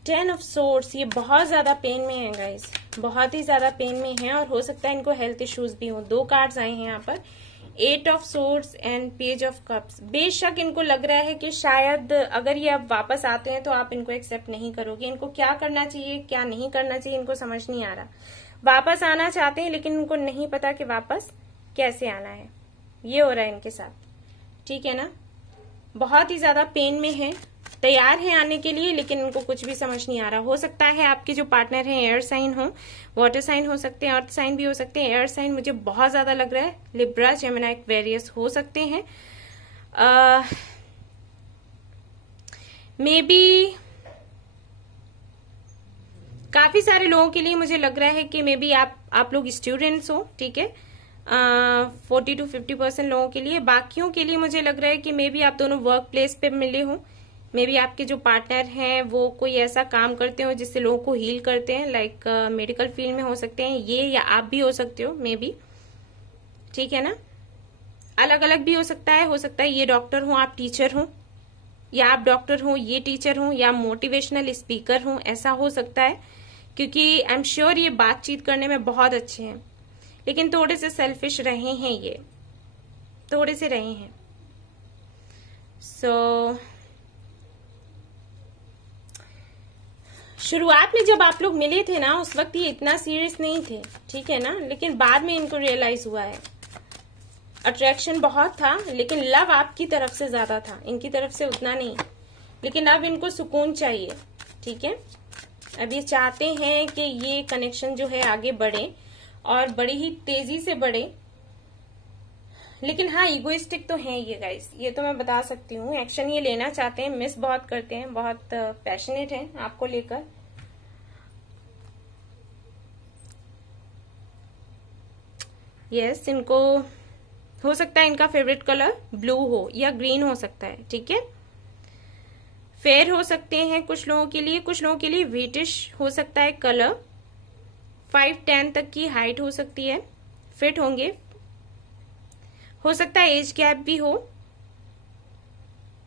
ten of swords. ये बहुत ज्यादा पेन में है गाइस, बहुत ही ज्यादा पेन में है और हो सकता है इनको हेल्थ इश्यूज भी हो। 2 कार्ड्स आए हैं यहाँ पर, 8 of swords and page of cups. बेशक इनको लग रहा है कि शायद अगर ये अब वापस आते हैं तो आप इनको एक्सेप्ट नहीं करोगे। इनको क्या करना चाहिए क्या नहीं करना चाहिए इनको समझ नहीं आ रहा। वापस आना चाहते हैं लेकिन इनको नहीं पता कि वापस कैसे आना है। ये हो रहा है इनके साथ, ठीक है ना। बहुत ही ज्यादा पेन में है, तैयार है आने के लिए लेकिन इनको कुछ भी समझ नहीं आ रहा। हो सकता है आपके जो पार्टनर हैं एयर साइन हो, वाटर साइन हो सकते हैं, अर्थ साइन भी हो सकते हैं। एयर साइन मुझे बहुत ज्यादा लग रहा है, लिब्रा, जेमिनी, एक्वेरियस हो सकते हैं। मे बी काफी सारे लोगों के लिए मुझे लग रहा है कि मे बी आप लोग स्टूडेंट्स हो, ठीक है। 40 to 50% लोगों के लिए। बाकियों के लिए मुझे लग रहा है कि मे बी आप दोनों वर्क प्लेस पे मिले हो। मे बी आपके जो पार्टनर हैं वो कोई ऐसा काम करते हो जिससे लोगों को हील करते हैं, लाइक मेडिकल फील्ड में हो सकते हैं ये, या आप भी हो सकते हो मे बी, ठीक है ना। अलग अलग भी हो सकता है ये डॉक्टर हो, आप टीचर हो, या आप डॉक्टर हो ये टीचर हो, या मोटिवेशनल स्पीकर हो, ऐसा हो सकता है। क्योंकि आई एम श्योर ये बातचीत करने में बहुत अच्छे हैं लेकिन थोड़े से सेल्फिश रहे हैं, ये थोड़े से रहे हैं। सो शुरुआत में जब आप लोग मिले थे ना उस वक्त ये इतना सीरियस नहीं थे, ठीक है ना। लेकिन बाद में इनको रियलाइज हुआ है, अट्रैक्शन बहुत था लेकिन लव आपकी तरफ से ज्यादा था, इनकी तरफ से उतना नहीं। लेकिन अब इनको सुकून चाहिए, ठीक है। अब ये चाहते हैं कि ये कनेक्शन जो है आगे बढ़े और बड़ी ही तेजी से बढ़े। लेकिन हाँ, इगोइस्टिक तो हैं ये गाइस, ये तो मैं बता सकती हूँ। एक्शन ये लेना चाहते हैं, मिस बहुत करते हैं, बहुत पैशनेट हैं आपको लेकर। यस, इनको हो सकता है इनका फेवरेट कलर ब्लू हो या ग्रीन हो सकता है, ठीक है। फेयर हो सकते हैं कुछ लोगों के लिए, कुछ लोगों के लिए व्हीटिश हो सकता है कलर। 5'10" तक की हाइट हो सकती है, फिट होंगे। हो सकता है एज गैप भी हो,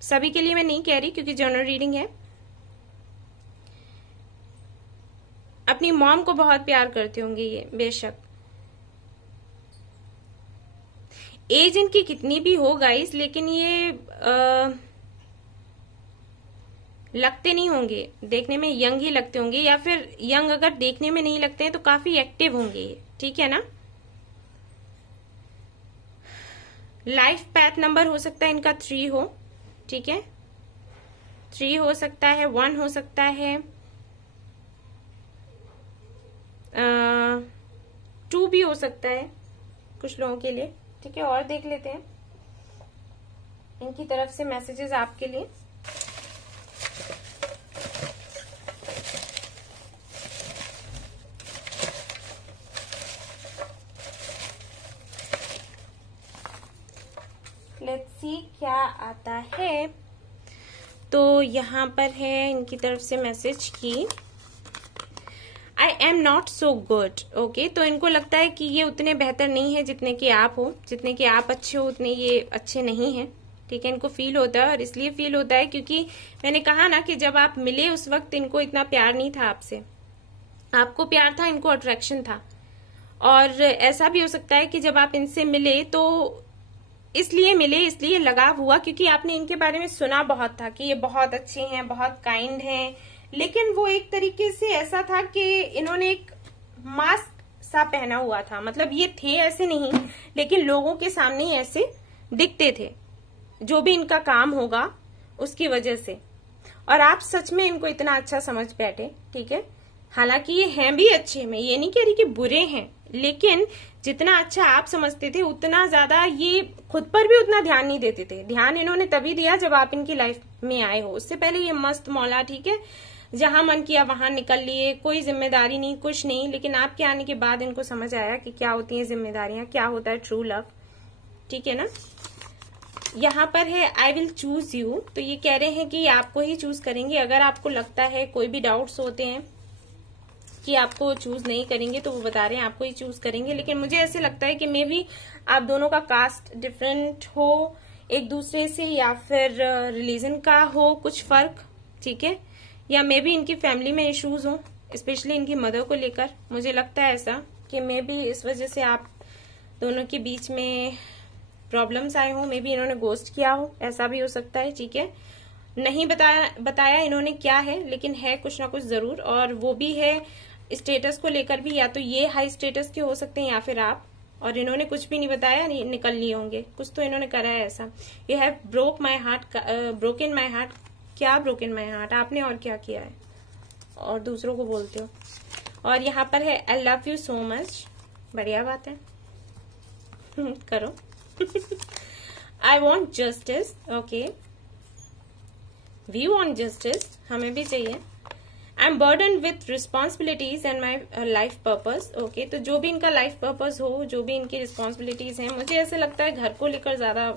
सभी के लिए मैं नहीं कह रही क्योंकि जनरल रीडिंग है। अपनी मॉम को बहुत प्यार करते होंगे ये, बेशक। एज इनकी कितनी भी हो गाइस लेकिन ये लगते नहीं होंगे, देखने में यंग ही लगते होंगे, या फिर यंग अगर देखने में नहीं लगते हैं तो काफी एक्टिव होंगे ये, ठीक है ना। लाइफ पैथ नंबर हो सकता है इनका 3 हो, ठीक है। 3 हो सकता है, 1 हो सकता है, 2 भी हो सकता है कुछ लोगों के लिए, ठीक है। और देख लेते हैं इनकी तरफ से मैसेजेस आपके लिए। लेट्स सी क्या आता है। तो यहाँ पर है इनकी तरफ से मैसेज की आई am not so good, okay. तो इनको लगता है कि ये उतने बेहतर नहीं है जितने कि आप हो, जितने कि आप अच्छे हो उतने ये अच्छे नहीं हैं, ठीक है। इनको फील होता है और इसलिए फील होता है क्योंकि मैंने कहा ना कि जब आप मिले उस वक्त इनको इतना प्यार नहीं था आपसे, आपको प्यार था, इनको अट्रैक्शन था। और ऐसा भी हो सकता है कि जब आप इनसे मिले तो इसलिए मिले, इसलिए लगाव हुआ क्योंकि आपने इनके बारे में सुना बहुत था कि ये बहुत अच्छे हैं, बहुत काइंड हैं। लेकिन वो एक तरीके से ऐसा था कि इन्होंने एक मास्क सा पहना हुआ था, मतलब ये थे ऐसे नहीं लेकिन लोगों के सामने ही ऐसे दिखते थे, जो भी इनका काम होगा उसकी वजह से। और आप सच में इनको इतना अच्छा समझ बैठे, ठीक है। हालांकि ये हैं भी अच्छे, मैं ये नहीं कह रही कि बुरे हैं, लेकिन जितना अच्छा आप समझते थे उतना ज्यादा ये खुद पर भी उतना ध्यान नहीं देते थे। ध्यान इन्होंने तभी दिया जब आप इनकी लाइफ में आए हो, उससे पहले ये मस्त मौला, ठीक है, जहां मन किया वहां निकल लिए, कोई जिम्मेदारी नहीं, कुछ नहीं। लेकिन आपके आने के बाद इनको समझ आया कि क्या होती है जिम्मेदारियां, क्या होता है ट्रू लव, ठीक है ना। यहाँ पर है आई विल चूज यू, तो ये कह रहे हैं कि आपको ही चूज करेंगे। अगर आपको लगता है कोई भी डाउट्स होते हैं कि आपको चूज नहीं करेंगे, तो वो बता रहे हैं आपको ही चूज करेंगे। लेकिन मुझे ऐसे लगता है कि मे बी आप दोनों का कास्ट डिफरेंट हो एक दूसरे से, या फिर रिलीजन का हो कुछ फर्क, ठीक है, या मे बी इनकी फैमिली में इश्यूज हो, स्पेशली इनकी मदर को लेकर। मुझे लगता है ऐसा कि मे बी इस वजह से आप दोनों के बीच में प्रॉब्लम्स आए हो, मे बी इन्होंने गोस्ट किया हो, ऐसा भी हो सकता है, ठीक है। नहीं बताया इन्होंने क्या है, लेकिन है कुछ ना कुछ जरूर, और वो भी है स्टेटस को लेकर भी, या तो ये हाई स्टेटस के हो सकते हैं या फिर आप, और इन्होंने कुछ भी नहीं बताया, निकल लिए होंगे, कुछ तो इन्होंने करा है ऐसा। You have broke my heart, broken my heart. क्या ब्रोकन माई हार्ट? आपने और क्या किया है और दूसरों को बोलते हो। और यहाँ पर है I love you so much, बढ़िया बात है करो I want justice, okay, we want justice, हमें भी चाहिए। I am burden with responsibilities and my life purpose, okay, तो जो भी इनका लाइफ पर्पज हो, जो भी इनकी रिस्पॉन्सिबिलिटीज हैं, मुझे ऐसे लगता है घर को लेकर ज्यादा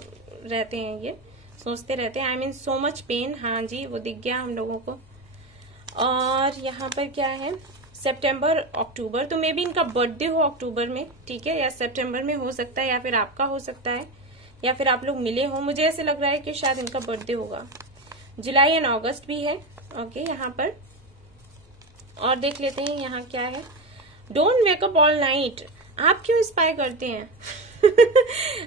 रहते हैं, ये सोचते रहते हैं। I mean so much pain, हाँ जी वो दिख गया हम लोगों को। और यहाँ पर क्या है, सितंबर अक्टूबर, तो मे बी इनका बर्थडे हो अक्टूबर में, ठीक है, या सितंबर में हो सकता है, या फिर आपका हो सकता है, या फिर आप लोग मिले हो। मुझे ऐसे लग रहा है कि शायद इनका बर्थडे होगा। जुलाई एंड अगस्त भी है, ओके, यहाँ पर। और देख लेते हैं यहाँ क्या है, don't wake up all night. आप क्यों स्पाई करते हैं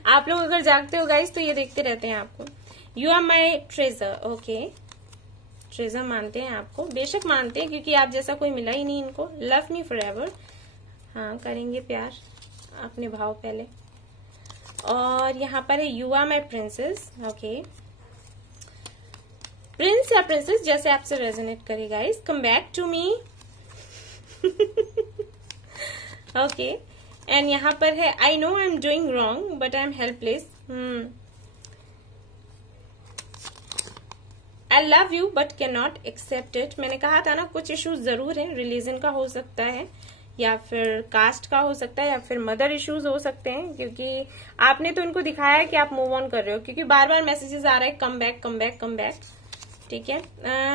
आप लोग अगर जागते हो गाइस तो ये देखते रहते हैं आपको। You are my treasure, okay, treasure मानते हैं आपको, बेशक मानते हैं, क्योंकि आप जैसा कोई मिला ही नहीं इनको। लव मी फॉर एवर, हाँ करेंगे प्यार, अपने भाव पहले। और यहाँ पर है you are my princess, okay, prince या प्रिंसेस जैसे आपसे रेजोनेट करे guys. Come back to me okay, and यहाँ पर है I know I am doing wrong but I am helpless, I love you but can not accept it. मैंने कहा था ना कुछ इश्यूज जरूर है, रिलीजन का हो सकता है, या फिर कास्ट का हो सकता है, या फिर मदर इश्यूज हो सकते हैं, क्योंकि आपने तो इनको दिखाया है कि आप मूव ऑन कर रहे हो, क्योंकि बार बार मैसेजेस आ रहे हैं come back come back come back, ठीक है।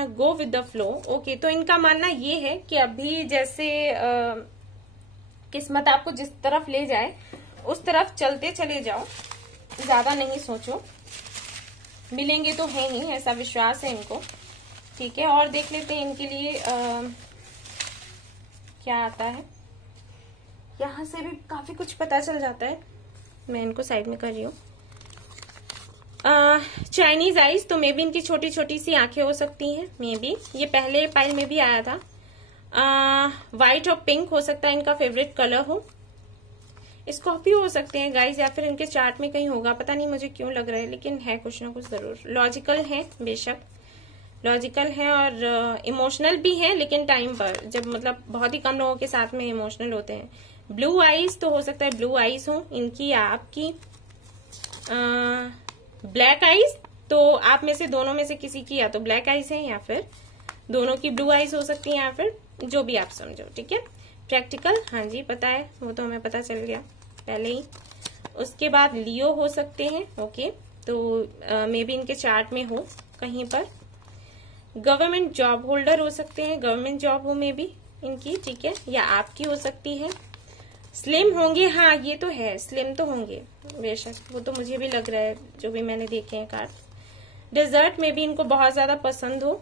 Go with the flow, okay, तो इनका मानना ये है कि अभी जैसे किस्मत आपको जिस तरफ ले जाए उस तरफ चलते चले जाओ, ज्यादा नहीं सोचो, मिलेंगे तो है ही, ऐसा विश्वास है इनको, ठीक है। और देख लेते हैं इनके लिए क्या आता है, यहां से भी काफी कुछ पता चल जाता है। मैं इनको साइड में कर रही हूँ। चाइनीज आईज, तो मे बी इनकी छोटी छोटी सी आंखें हो सकती हैं, मे बी ये पहले पाइल में भी आया था। व्हाइट और पिंक हो सकता है इनका फेवरेट कलर हो। स्कॉर्पियो हो सकते हैं गाइज, या फिर इनके चार्ट में कहीं होगा, पता नहीं मुझे क्यों लग रहा है, लेकिन है कुछ ना कुछ जरूर। लॉजिकल है, बेशक लॉजिकल है, और इमोशनल भी है, लेकिन टाइम पर, जब मतलब बहुत ही कम लोगों के साथ में इमोशनल होते हैं। ब्लू आईज, तो हो सकता है ब्लू आईज हो इनकी या आपकी। ब्लैक आईज, तो आप में से दोनों में से किसी की या तो ब्लैक आईज है, या फिर दोनों की ब्लू आईज हो सकती है, या फिर जो भी आप समझो, ठीक है। प्रैक्टिकल, हाँ जी पता है, वो तो हमें पता चल गया पहले ही। उसके बाद लियो हो सकते हैं, ओके, तो मे बी इनके चार्ट में हो कहीं पर। गवर्नमेंट जॉब होल्डर हो सकते हैं, गवर्नमेंट जॉब हो मे बी इनकी, ठीक है, या आपकी हो सकती है। स्लिम होंगे, हाँ ये तो है, स्लिम तो होंगे बेशक, वो तो मुझे भी लग रहा है जो भी मैंने देखे हैं कार्ड। डेजर्ट में भी इनको बहुत ज्यादा पसंद हो,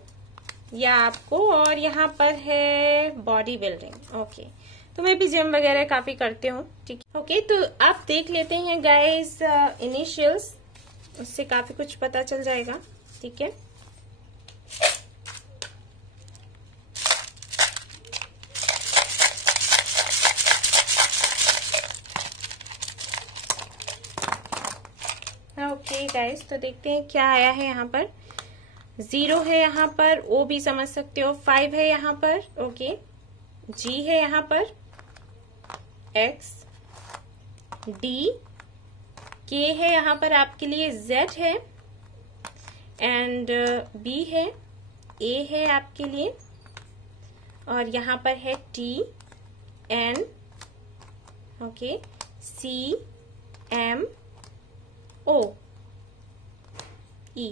या आपको। और यहाँ पर है बॉडी बिल्डिंग, ओके, तो मैं भी जिम वगैरह काफी करते हूँ, ठीक है। ओके, तो आप देख लेते हैं गाइस इनिशियल्स, उससे काफी कुछ पता चल जाएगा, ठीक है। ओके गाइस, तो देखते हैं क्या आया है यहाँ पर। 0 है यहाँ पर, O भी समझ सकते हो, 5 है यहाँ पर, ओके, G है यहाँ पर, X, D, K है यहाँ पर आपके लिए, Z है, एंड B है, A है आपके लिए, और यहाँ पर है T, N, okay, C, M, O, E।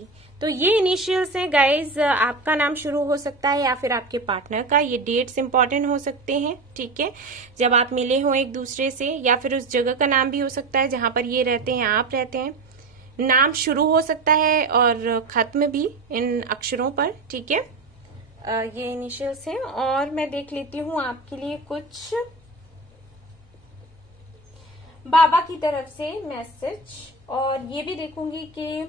तो ये इनिशियल्स हैं गाइज, आपका नाम शुरू हो सकता है या फिर आपके पार्टनर का। ये डेट्स इंपॉर्टेंट हो सकते हैं, ठीक है, जब आप मिले हो एक दूसरे से, या फिर उस जगह का नाम भी हो सकता है जहां पर ये रहते हैं, आप रहते हैं। नाम शुरू हो सकता है और खत्म भी इन अक्षरों पर, ठीक है। ये इनिशियल्स हैं। और मैं देख लेती हूँ आपके लिए कुछ बाबा की तरफ से मैसेज, और ये भी देखूंगी कि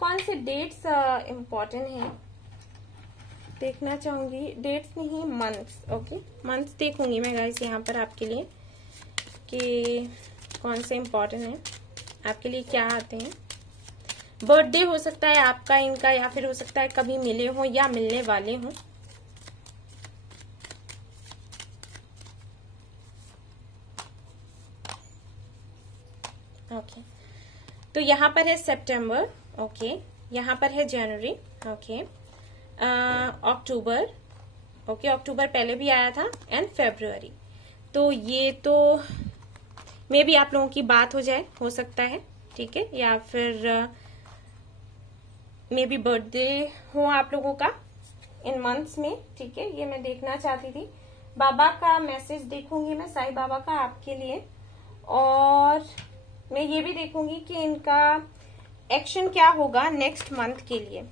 कौन से डेट्स इम्पोर्टेंट हैं, देखना चाहूंगी। डेट्स नहीं, मंथ्स। ओके, मंथ्स देखूंगी मैं गाइस यहाँ पर आपके लिए कि कौन से इम्पोर्टेंट हैं, आपके लिए क्या आते हैं। बर्थडे हो सकता है आपका, इनका, या फिर हो सकता है कभी मिले हो या मिलने वाले हो। ओके, तो यहाँ पर है सितंबर, ओके, यहाँ पर है जनवरी, ओके, अक्टूबर, ओके, अक्टूबर पहले भी आया था, एंड फरवरी। तो ये तो मे भी आप लोगों की बात हो जाए, हो सकता है, ठीक है, या फिर मे बी बर्थडे हो आप लोगों का इन मंथ्स में, ठीक है। ये मैं देखना चाहती थी। बाबा का मैसेज देखूंगी मैं, साईं बाबा का आपके लिए, और मैं ये भी देखूंगी कि इनका एक्शन क्या होगा नेक्स्ट मंथ के लिए,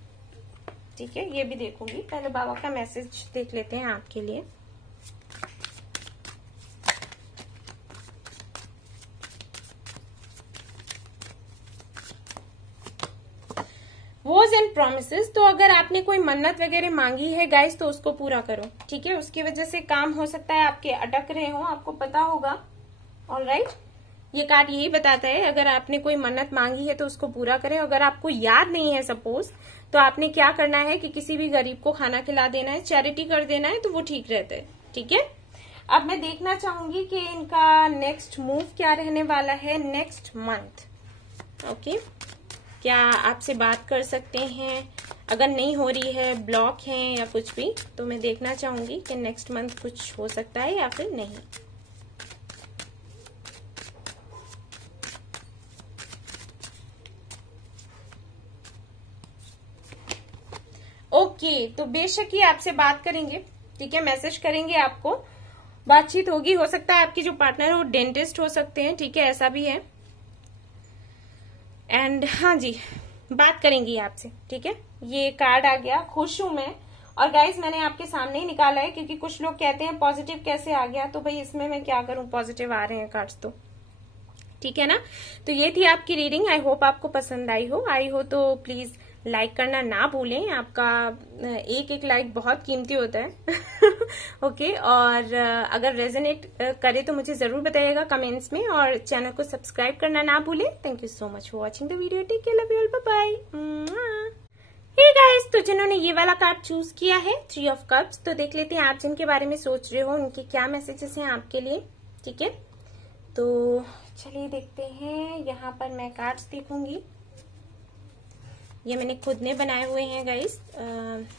ठीक है, ये भी देखूंगी। पहले बाबा का मैसेज देख लेते हैं आपके लिए। वॉज एंड प्रोमिसेस, तो अगर आपने कोई मन्नत वगैरह मांगी है गाइस तो उसको पूरा करो, ठीक है। उसकी वजह से काम हो सकता है आपके अटक रहे हो, आपको पता होगा। ऑलराइट, ये कार्ड यही बताता है, अगर आपने कोई मन्नत मांगी है तो उसको पूरा करें। अगर आपको याद नहीं है सपोज, तो आपने क्या करना है कि किसी भी गरीब को खाना खिला देना है, चैरिटी कर देना है, तो वो ठीक रहता है, ठीक है। अब मैं देखना चाहूंगी कि इनका नेक्स्ट मूव क्या रहने वाला है नेक्स्ट मंथ, ओके। क्या आपसे बात कर सकते हैं, अगर नहीं हो रही है, ब्लॉक है या कुछ भी, तो मैं देखना चाहूंगी कि नेक्स्ट मंथ कुछ हो सकता है या फिर नहीं। ओके, तो बेशक ही आपसे बात करेंगे, ठीक है, मैसेज करेंगे, आपको बातचीत होगी। हो सकता है आपकी जो पार्टनर है वो डेंटिस्ट हो सकते हैं, ठीक है, ऐसा भी है। एंड हाँ जी, बात करेंगी आपसे, ठीक है। ये कार्ड आ गया, खुश हूं मैं। और गाइज मैंने आपके सामने ही निकाला है, क्योंकि कुछ लोग कहते हैं पॉजिटिव कैसे आ गया, तो भाई इसमें मैं क्या करूं, पॉजिटिव आ रहे हैं कार्ड्स तो, ठीक है ना। तो ये थी आपकी रीडिंग, आई होप आपको पसंद आई हो तो प्लीज लाइक करना ना भूलें, आपका एक एक लाइक बहुत कीमती होता है ओके। और अगर रेजोनेट करे तो मुझे जरूर बताइएगा कमेंट्स में, और चैनल को सब्सक्राइब करना ना भूलें। Thank you so much for watching the video, take care, love you all, bye bye. Hey guys, तो जिन्होंने ये वाला कार्ड चूज किया है 3 ऑफ कप्स, तो देख लेते हैं आप जिनके बारे में सोच रहे हो उनके क्या मैसेजेस हैं आपके लिए, ठीक है। तो चलिए देखते हैं, यहाँ पर मैं कार्ड्स देखूंगी। ये मैंने खुद ने बनाए हुए हैं गाइस।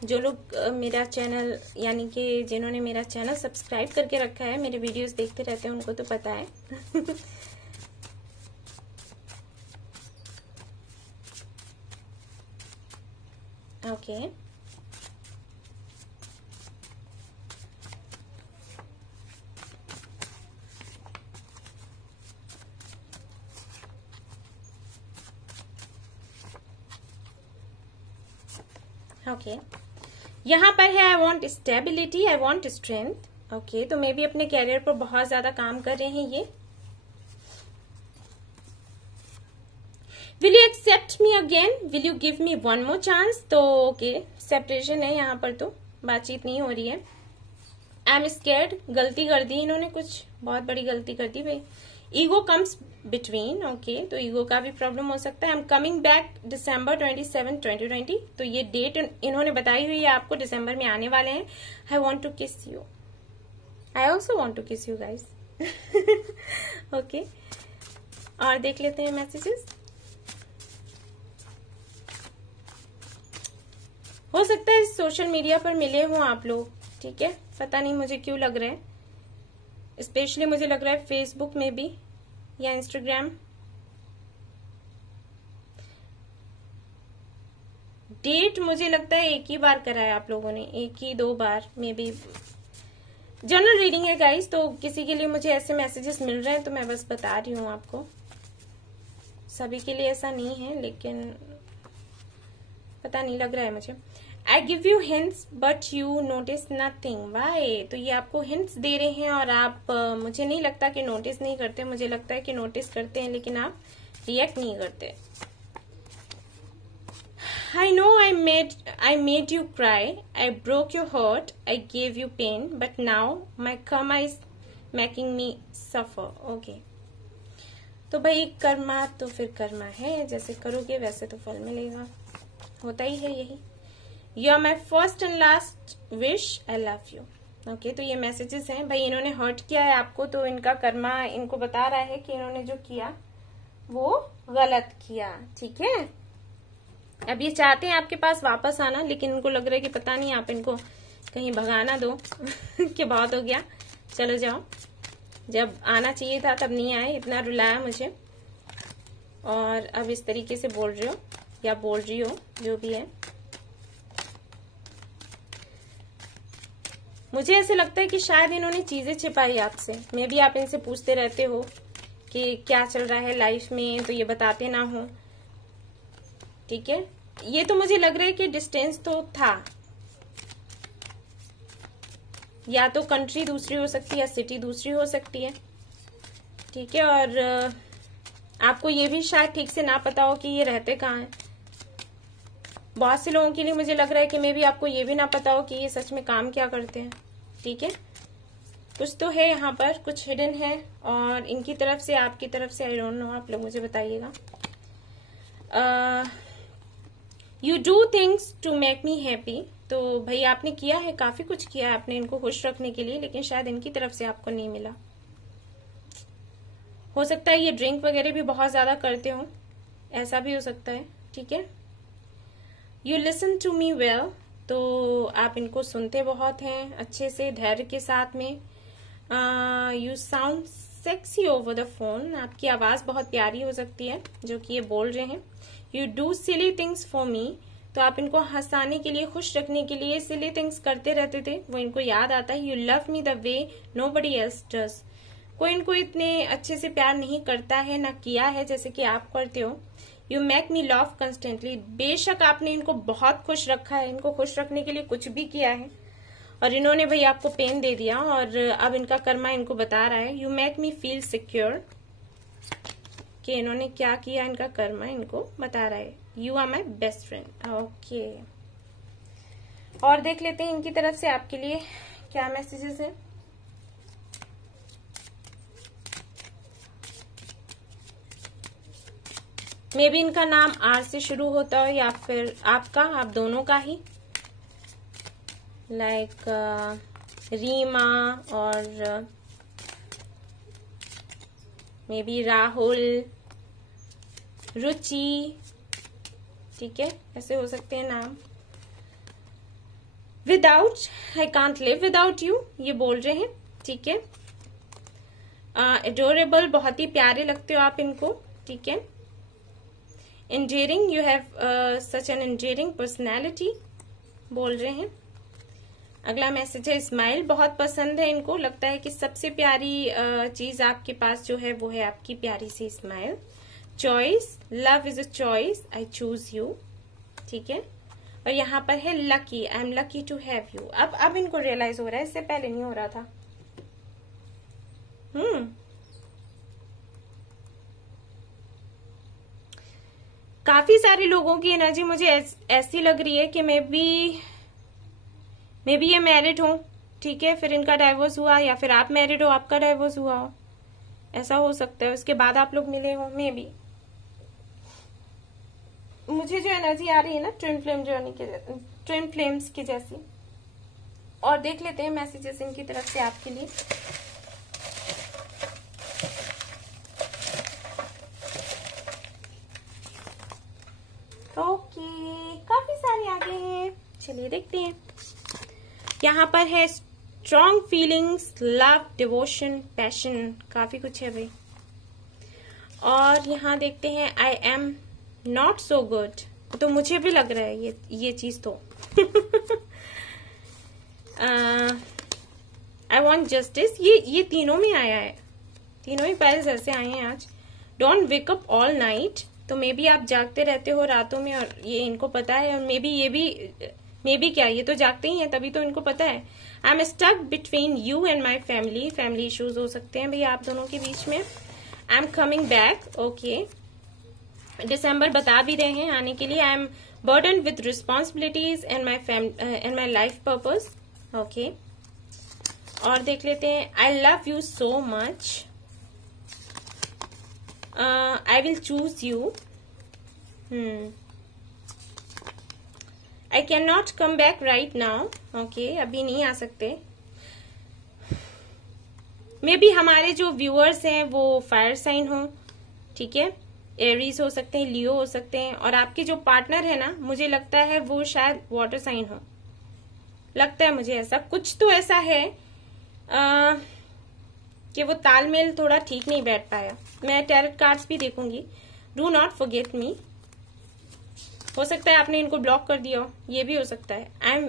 जो लोग मेरा चैनल, यानी कि जिन्होंने मेरा चैनल सब्सक्राइब करके रखा है, मेरे वीडियोस देखते रहते हैं, उनको तो पता है ओके, ओके। यहाँ पर है I want stability, I want strength, okay. तो मैं भी अपने कैरियर पर बहुत ज्यादा काम कर रहे हैं ये। Will you accept me again, will you give me one more chance, तो ओके, सेपरेशन है यहाँ पर, तो बातचीत नहीं हो रही है। आई एम स्केर्ड, गलती कर दी इन्होंने, कुछ बहुत बड़ी गलती कर दी भाई। ईगो कम्स बिटवीन, ओके, तो ईगो का भी प्रॉब्लम हो सकता है। I am coming back December 27, 2020, तो ये डेट इन्होंने बताई हुई है आपको, दिसंबर में आने वाले हैं। I want to kiss you, I also want to kiss you guys okay. और देख लेते हैं मैसेजेस। हो सकता है सोशल मीडिया पर मिले हो आप लोग, ठीक है, पता नहीं मुझे क्यों लग रहा है, स्पेशली मुझे लग रहा है फेसबुक में भी या इंस्टाग्राम। डेट मुझे लगता है एक ही बार करा है आप लोगों ने, एक ही 2 बार मे बी। जनरल रीडिंग है गाइस, तो किसी के लिए मुझे ऐसे मैसेजेस मिल रहे हैं तो मैं बस बता रही हूँ आपको, सभी के लिए ऐसा नहीं है, लेकिन पता नहीं लग रहा है मुझे। I give you hints but you notice nothing, why? तो ये आपको हिंट्स दे रहे हैं और आप मुझे नहीं लगता कि नोटिस नहीं करते, मुझे लगता है कि नोटिस करते हैं लेकिन आप रिएक्ट नहीं करते। I know I made you cry, I broke your heart, I gave you pain, but now my karma is making me suffer. Okay. तो भाई कर्मा तो फिर कर्मा है, जैसे करोगे वैसे तो फल मिलेगा, होता ही है यही। You are my first and last wish, I love you. Okay, तो ये मैसेजेस हैं भाई, इन्होंने हर्ट किया है आपको तो इनका कर्मा इनको बता रहा है कि इन्होंने जो किया वो गलत किया, ठीक है। अब ये चाहते हैं आपके पास वापस आना, लेकिन इनको लग रहा है कि पता नहीं आप इनको कहीं भगाना दो कि बहुत हो गया, चलो जाओ। जब आना चाहिए था तब नहीं आए, इतना रुलाया मुझे और अब इस तरीके से बोल रहे हो या बोल रही हो, जो भी है। मुझे ऐसे लगता है कि शायद इन्होंने चीजें छिपाई आपसे, मे बी आप इनसे पूछते रहते हो कि क्या चल रहा है लाइफ में, तो ये बताते ना हो, ठीक है। ये तो मुझे लग रहा है कि डिस्टेंस तो था, या तो कंट्री दूसरी हो सकती है या सिटी दूसरी हो सकती है, ठीक है। और आपको ये भी शायद ठीक से ना पता हो कि ये रहते कहाँ हैं। बहुत से लोगों के लिए मुझे लग रहा है कि मे बी आपको ये भी ना पता हो कि ये सच में काम क्या करते हैं, ठीक है। कुछ तो है यहाँ पर, कुछ हिडन है और इनकी तरफ से आपकी तरफ से आई डोंट नो, आप लोग मुझे बताइएगा। You do things to make me happy, तो भाई आपने किया है, काफी कुछ किया है आपने इनको खुश रखने के लिए, लेकिन शायद इनकी तरफ से आपको नहीं मिला। हो सकता है ये ड्रिंक वगैरह भी बहुत ज्यादा करते हो, ऐसा भी हो सकता है, ठीक है। You listen to me well, तो आप इनको सुनते बहुत हैं अच्छे से, धैर्य के साथ में। You sound sexy over the phone, आपकी आवाज बहुत प्यारी हो सकती है जो कि ये बोल रहे हैं। You do silly things for me, तो आप इनको हंसाने के लिए, खुश रखने के लिए सिली थिंग्स करते रहते थे, वो इनको याद आता है। You love me the way nobody else does, कोई इनको इतने अच्छे से प्यार नहीं करता है, ना किया है जैसे कि आप करते हो। You make me love constantly, बेशक आपने इनको बहुत खुश रखा है, इनको खुश रखने के लिए कुछ भी किया है और इन्होंने भाई आपको पेन दे दिया और अब इनका कर्मा इनको बता रहा है। You make me feel secure, कि इन्होंने क्या किया, इनका कर्मा इनको बता रहा है। You are my best friend, okay. और देख लेते हैं इनकी तरफ से आपके लिए क्या मैसेजेस हैं। मे बी इनका नाम आर से शुरू होता हो या फिर आपका, आप दोनों का ही, लाइक रीमा और मे बी राहुल, रुचि, ठीक है, ऐसे हो सकते हैं नाम। Without, I can't live without you, ये बोल रहे हैं, ठीक है। एडोरेबल, बहुत ही प्यारे लगते हो आप इनको, ठीक है। Endearing, you have such an endearing personality, बोल रहे हैं। अगला मैसेज है स्माइल, बहुत पसंद है इनको, लगता है कि सबसे प्यारी चीज आपके पास जो है वो है आपकी प्यारी सी smile. Choice, love is a choice, I choose you, ठीक है। और यहाँ पर है lucky, I am lucky to have you. अब इनको रियलाइज हो रहा है, इससे पहले नहीं हो रहा था। काफी सारे लोगों की एनर्जी मुझे ऐसी लग रही है कि मे बी ये मैरिड हो, ठीक है, फिर इनका डाइवोर्स हुआ, या फिर आप मैरिड हो, आपका डाइवोर्स हुआ हो, ऐसा हो सकता है। उसके बाद आप लोग मिले हो, मे बी। मुझे जो एनर्जी आ रही है ना ट्विन फ्लेम जर्नी के, ट्विन फ्लेम्स की जैसी। और देख लेते हैं मैसेजेस इनकी तरफ से आपके लिए। ओके, काफी सारे आगे हैं, चलिए देखते हैं। यहाँ पर है strong feelings, love, devotion, passion, काफी कुछ है भाई। और यहाँ देखते हैं आई एम नॉट सो गुड, तो मुझे भी लग रहा है ये चीज तो आई वॉन्ट जस्टिस, ये तीनों में आया है, तीनों ही पैरल्स ऐसे आए हैं आज। Don't wake up all night, तो मे बी आप जागते रहते हो रातों में और ये इनको पता है, और मे बी क्या, ये तो जागते ही हैं तभी तो इनको पता है। I am stuck between you and my family, family issues हो सकते हैं भैया आप दोनों के बीच में। I am coming back, okay, दिसंबर बता भी रहे हैं आने के लिए। I am burden with responsibilities and my life purpose, okay. और देख लेते हैं, I love you so much, I will choose you. I cannot come back right now. Okay, अभी नहीं आ सकते। मे बी हमारे जो व्यूअर्स हैं वो फायर साइन हो, ठीक है, एरीज हो सकते हैं, लियो हो सकते हैं, और आपके जो पार्टनर है ना, मुझे लगता है वो शायद वाटर साइन हो, लगता है मुझे ऐसा कुछ तो ऐसा है कि वो तालमेल थोड़ा ठीक नहीं बैठ पाया। मैं टैरेट कार्ड्स भी देखूंगी। डू नॉट फॉरगेट मी, हो सकता है आपने इनको ब्लॉक कर दिया हो, ये भी हो सकता है। I am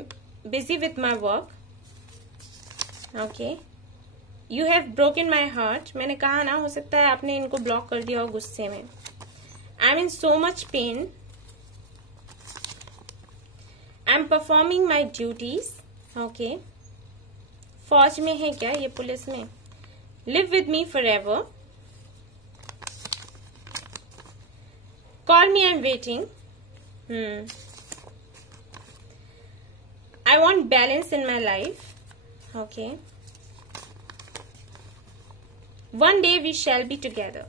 busy with my work, okay. You have broken my heart, मैंने कहा ना, हो सकता है आपने इनको ब्लॉक कर दिया हो गुस्से में। I M in so much pain, I am performing my duties, okay. फौज में है क्या ये, पुलिस में। Live with me for ever, call me, I'm waiting. I want balance in my life, okay. One day we shall be together,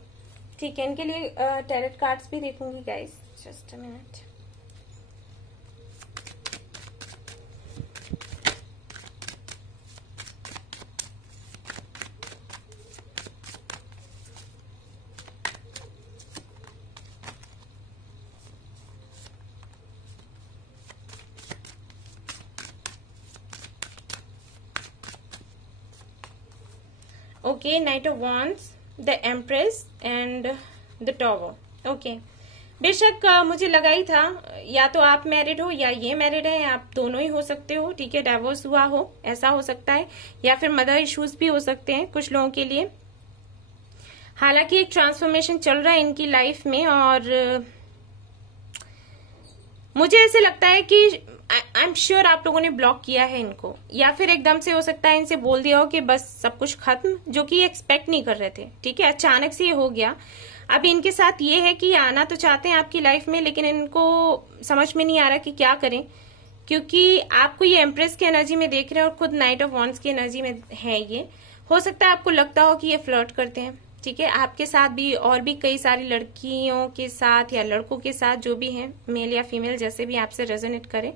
ठीक है। इनके लिए टैरेट कार्ड्स भी देखूंगी guys, just a minute. Okay, night of wands, the empress and the tower, okay. बेशक मुझे लगा ही था, या तो आप मैरिड हो या ये मैरिड है, आप दोनों ही हो सकते हो, ठीक है। डाइवोर्स हुआ हो, ऐसा हो सकता है, या फिर मदर इश्यूज भी हो सकते हैं कुछ लोगों के लिए। हालांकि एक ट्रांसफॉर्मेशन चल रहा है इनकी लाइफ में, और मुझे ऐसे लगता है कि आई एम श्योर आप लोगों ने ब्लॉक किया है इनको, या फिर एकदम से हो सकता है इनसे बोल दिया हो कि बस सब कुछ खत्म, जो कि एक्सपेक्ट नहीं कर रहे थे, ठीक है। अचानक से ये हो गया। अब इनके साथ ये है कि आना तो चाहते हैं आपकी लाइफ में, लेकिन इनको समझ में नहीं आ रहा कि क्या करें, क्योंकि आपको ये एम्प्रेस की एनर्जी में देख रहे हैं और खुद नाइट ऑफ वॉन्ड्स की एनर्जी में है। ये हो सकता है आपको लगता हो कि ये फ्लर्ट करते हैं, ठीक है, आपके साथ भी, और भी कई सारी लड़कियों के साथ या लड़कों के साथ, जो भी हैं, मेल या फीमेल, जैसे भी आपसे रेजोनेट करे,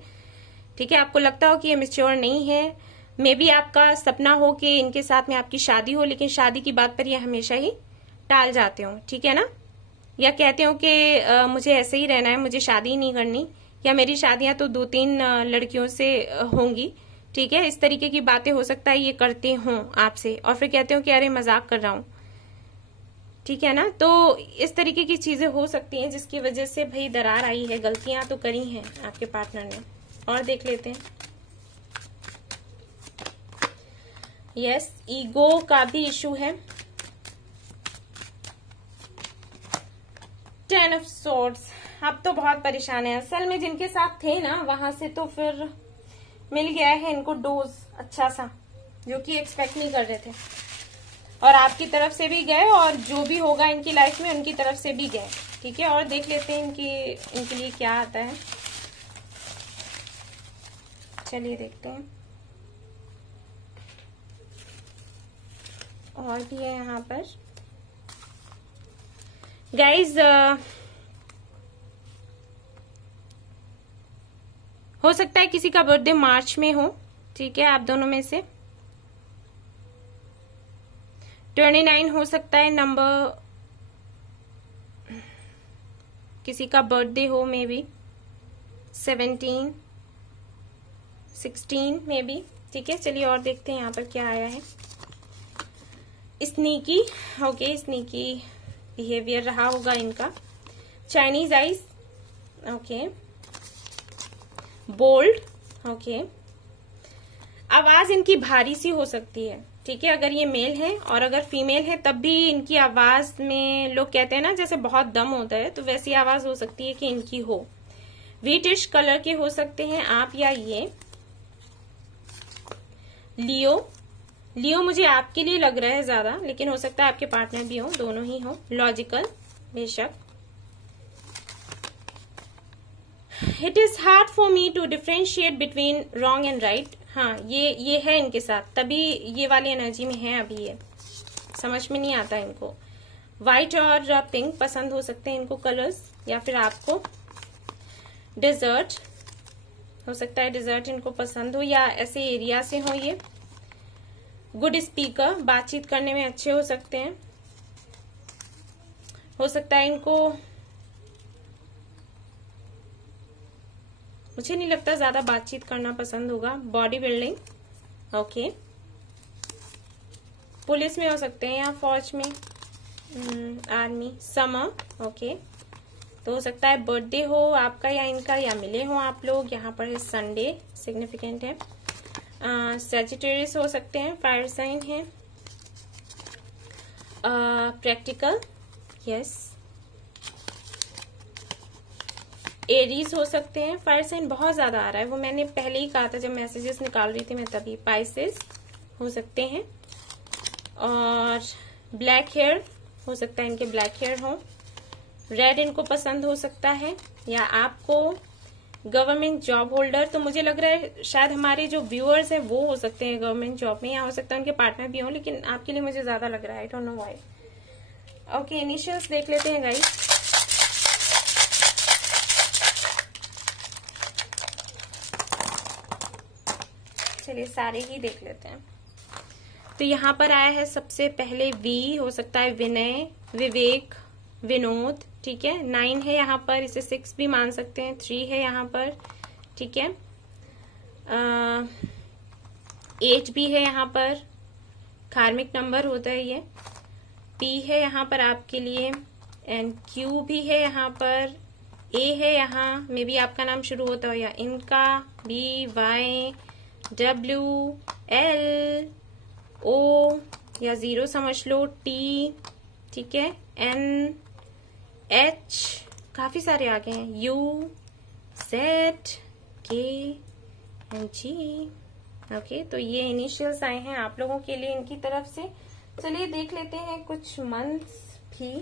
ठीक है। आपको लगता हो कि ये मैच्योर नहीं है, मे बी आपका सपना हो कि इनके साथ में आपकी शादी हो, लेकिन शादी की बात पर ये हमेशा ही टाल जाते हो, ठीक है ना, या कहते हो कि मुझे ऐसे ही रहना है, मुझे शादी ही नहीं करनी, या मेरी शादियां तो 2-3 लड़कियों से होंगी, ठीक है। इस तरीके की बातें हो सकता है ये करते हों आपसे, और फिर कहते हो कि अरे मजाक कर रहा हूं, ठीक है ना। तो इस तरीके की चीजें हो सकती हैं जिसकी वजह से भाई दरार आई है, गलतियां तो करी हैं आपके पार्टनर ने। और देख लेते हैं, यस, ईगो का भी इशू है। 10 ऑफ सोर्ड्स, अब तो बहुत परेशान है असल में। जिनके साथ थे ना, वहां से तो फिर मिल गया है इनको डोज अच्छा सा, जो कि एक्सपेक्ट नहीं कर रहे थे, और आपकी तरफ से भी गए, और जो भी होगा इनकी लाइफ में उनकी तरफ से भी गए, ठीक है। और देख लेते हैं इनके लिए क्या आता है, चलिए देखते हैं। और भी है यहाँ पर गाइज, हो सकता है किसी का बर्थडे मार्च में हो, ठीक है, आप दोनों में से। 29 हो सकता है नंबर, किसी का बर्थडे हो, मे बी 17, 16 मे बी, ठीक है। चलिए और देखते हैं यहाँ पर क्या आया है। स्नीकी, ओके, स्नीकी बिहेवियर रहा होगा इनका। Chinese eyes, okay. Bold, okay. आवाज इनकी भारी सी हो सकती है, ठीक है, अगर ये मेल है, और अगर फीमेल है तब भी इनकी आवाज में लोग कहते हैं ना जैसे बहुत दम होता है, तो वैसी आवाज हो सकती है कि इनकी हो। व्हीटिश कलर के हो सकते हैं आप या ये। लियो मुझे आपके लिए लग रहा है ज्यादा, लेकिन हो सकता है आपके पार्टनर भी हो, दोनों ही हो। लॉजिकल, बेशक। It is hard for me to differentiate between wrong and right. हाँ, ये है इनके साथ, तभी ये वाली एनर्जी में है अभी, ये समझ में नहीं आता इनको। व्हाइट और पिंक पसंद हो सकते हैं इनको कलर्स, या फिर आपको डेजर्ट हो सकता है, डेजर्ट इनको पसंद हो, या ऐसे एरिया से हो ये। गुड स्पीकर, बातचीत करने में अच्छे हो सकते हैं। हो सकता है इनको, मुझे नहीं लगता ज्यादा बातचीत करना पसंद होगा। Body building, okay. पुलिस में हो सकते हैं या फौज में, आर्मी। Summer, okay. तो हो सकता है बर्थडे हो आपका या इनका, या मिले हो आप लोग। यहाँ पर है संडे, सिग्निफिकेंट है। सैजिटेरियस हो सकते हैं, फायर साइन है। Practical, yes. एरीज हो सकते हैं, फायर साइन बहुत ज्यादा आ रहा है, वो मैंने पहले ही कहा था जब मैसेजेस निकाल रही थी मैं तभी। पाइसेस हो सकते हैं, और ब्लैक हेयर हो सकता है इनके, ब्लैक हेयर हो। रेड इनको पसंद हो सकता है, या आपको गवर्नमेंट जॉब होल्डर, तो मुझे लग रहा है शायद हमारे जो व्यूअर्स हैं वो हो सकते हैं गवर्नमेंट जॉब में, या हो सकता है उनके पार्टनर भी हो, लेकिन आपके लिए मुझे ज्यादा लग रहा है, I don't know why. Okay, initials देख लेते हैं गाइस। चलिए सारे ही देख लेते हैं। तो यहाँ पर आया है सबसे पहले वी, हो सकता है विनय, विवेक, विनोद, ठीक है। 9 है यहाँ पर, इसे 6 भी मान सकते हैं। 3 है यहाँ पर, ठीक है। 8 भी है यहाँ पर, कार्मिक नंबर होता है ये। P है यहाँ पर आपके लिए, एंड Q भी है यहाँ पर। A है यहाँ, मे बी आपका नाम शुरू होता हो या इनका। B, Y, W, L, O या 0 समझ लो, T, ठीक है। N, H, काफी सारे आ गए हैं। U, Z, K and G, okay. तो ये इनिशियल्स आए हैं आप लोगों के लिए इनकी तरफ से। चलिए देख लेते हैं कुछ मंथ्स भी।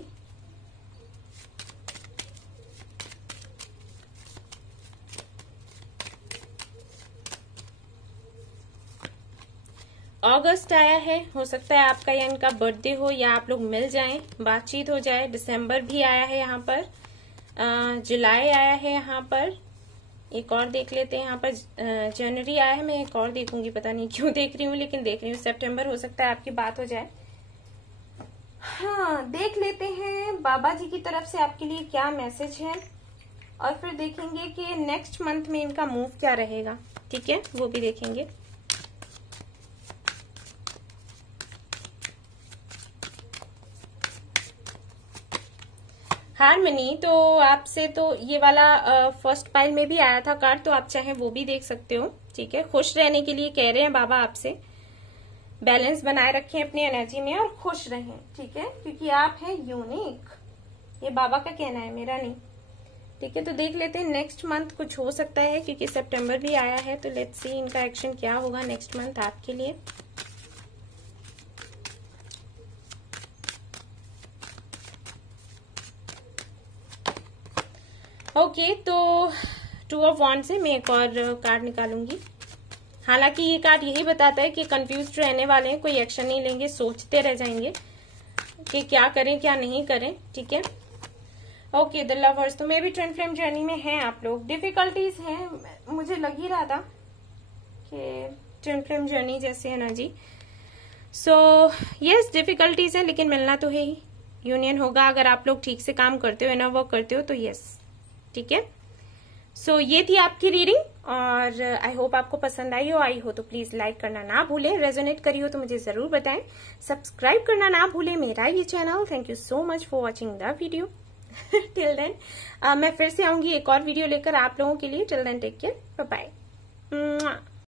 अगस्त आया है, हो सकता है आपका या इनका बर्थडे हो, या आप लोग मिल जाएं, बातचीत हो जाए। दिसंबर भी आया है यहाँ पर, जुलाई आया है यहाँ पर, एक और देख लेते हैं यहाँ पर। जनवरी आया है, मैं एक और देखूंगी, पता नहीं क्यों देख रही हूँ, लेकिन देख रही हूँ। सितंबर हो सकता है आपकी बात हो जाए। हाँ, देख लेते हैं बाबा जी की तरफ से आपके लिए क्या मैसेज है, और फिर देखेंगे कि नेक्स्ट मंथ में इनका मूव क्या रहेगा, ठीक है, वो भी देखेंगे। हारमनी, तो आपसे तो ये वाला फर्स्ट पाइल में भी आया था कार्ड, तो आप चाहे वो भी देख सकते हो, ठीक है। खुश रहने के लिए कह रहे हैं बाबा आपसे, बैलेंस बनाए रखें अपनी एनर्जी में और खुश रहें, ठीक है, क्योंकि आप हैं यूनिक। ये बाबा का कहना है, मेरा नहीं, ठीक है। तो देख लेते हैं नेक्स्ट मंथ कुछ हो सकता है, क्योंकि सितंबर भी आया है, तो लेट्स सी इनका एक्शन क्या होगा नेक्स्ट मंथ आपके लिए। ओके, तो 2 ऑफ वॉन्ड्स से मैं एक और कार्ड निकालूंगी। हालांकि ये कार्ड यही बताता है कि कंफ्यूज रहने वाले हैं, कोई एक्शन नहीं लेंगे, सोचते रह जाएंगे कि क्या करें क्या नहीं करें, ठीक है। ओके, द लवर्स, तो मे भी ट्विन फ्लेम जर्नी में हैं आप लोग। डिफिकल्टीज हैं, मुझे लग ही रहा था कि ट्विन फ्लेम जर्नी जैसे एनर्जी। सो यस, डिफिकल्टीज है, लेकिन मिलना तो है ही। यूनियन होगा अगर आप लोग ठीक से काम करते हो, इनर वर्क करते हो, तो यस, ठीक है। सो ये थी आपकी रीडिंग, और आई होप आपको पसंद आई हो। आई हो तो प्लीज लाइक करना ना भूलें, रेजोनेट करी हो तो मुझे जरूर बताएं, सब्सक्राइब करना ना भूलें मेरा ये channel. Thank you so much for watching the video. Till then मैं फिर से आऊंगी एक और वीडियो लेकर आप लोगों के लिए। Till then take care, bye bye.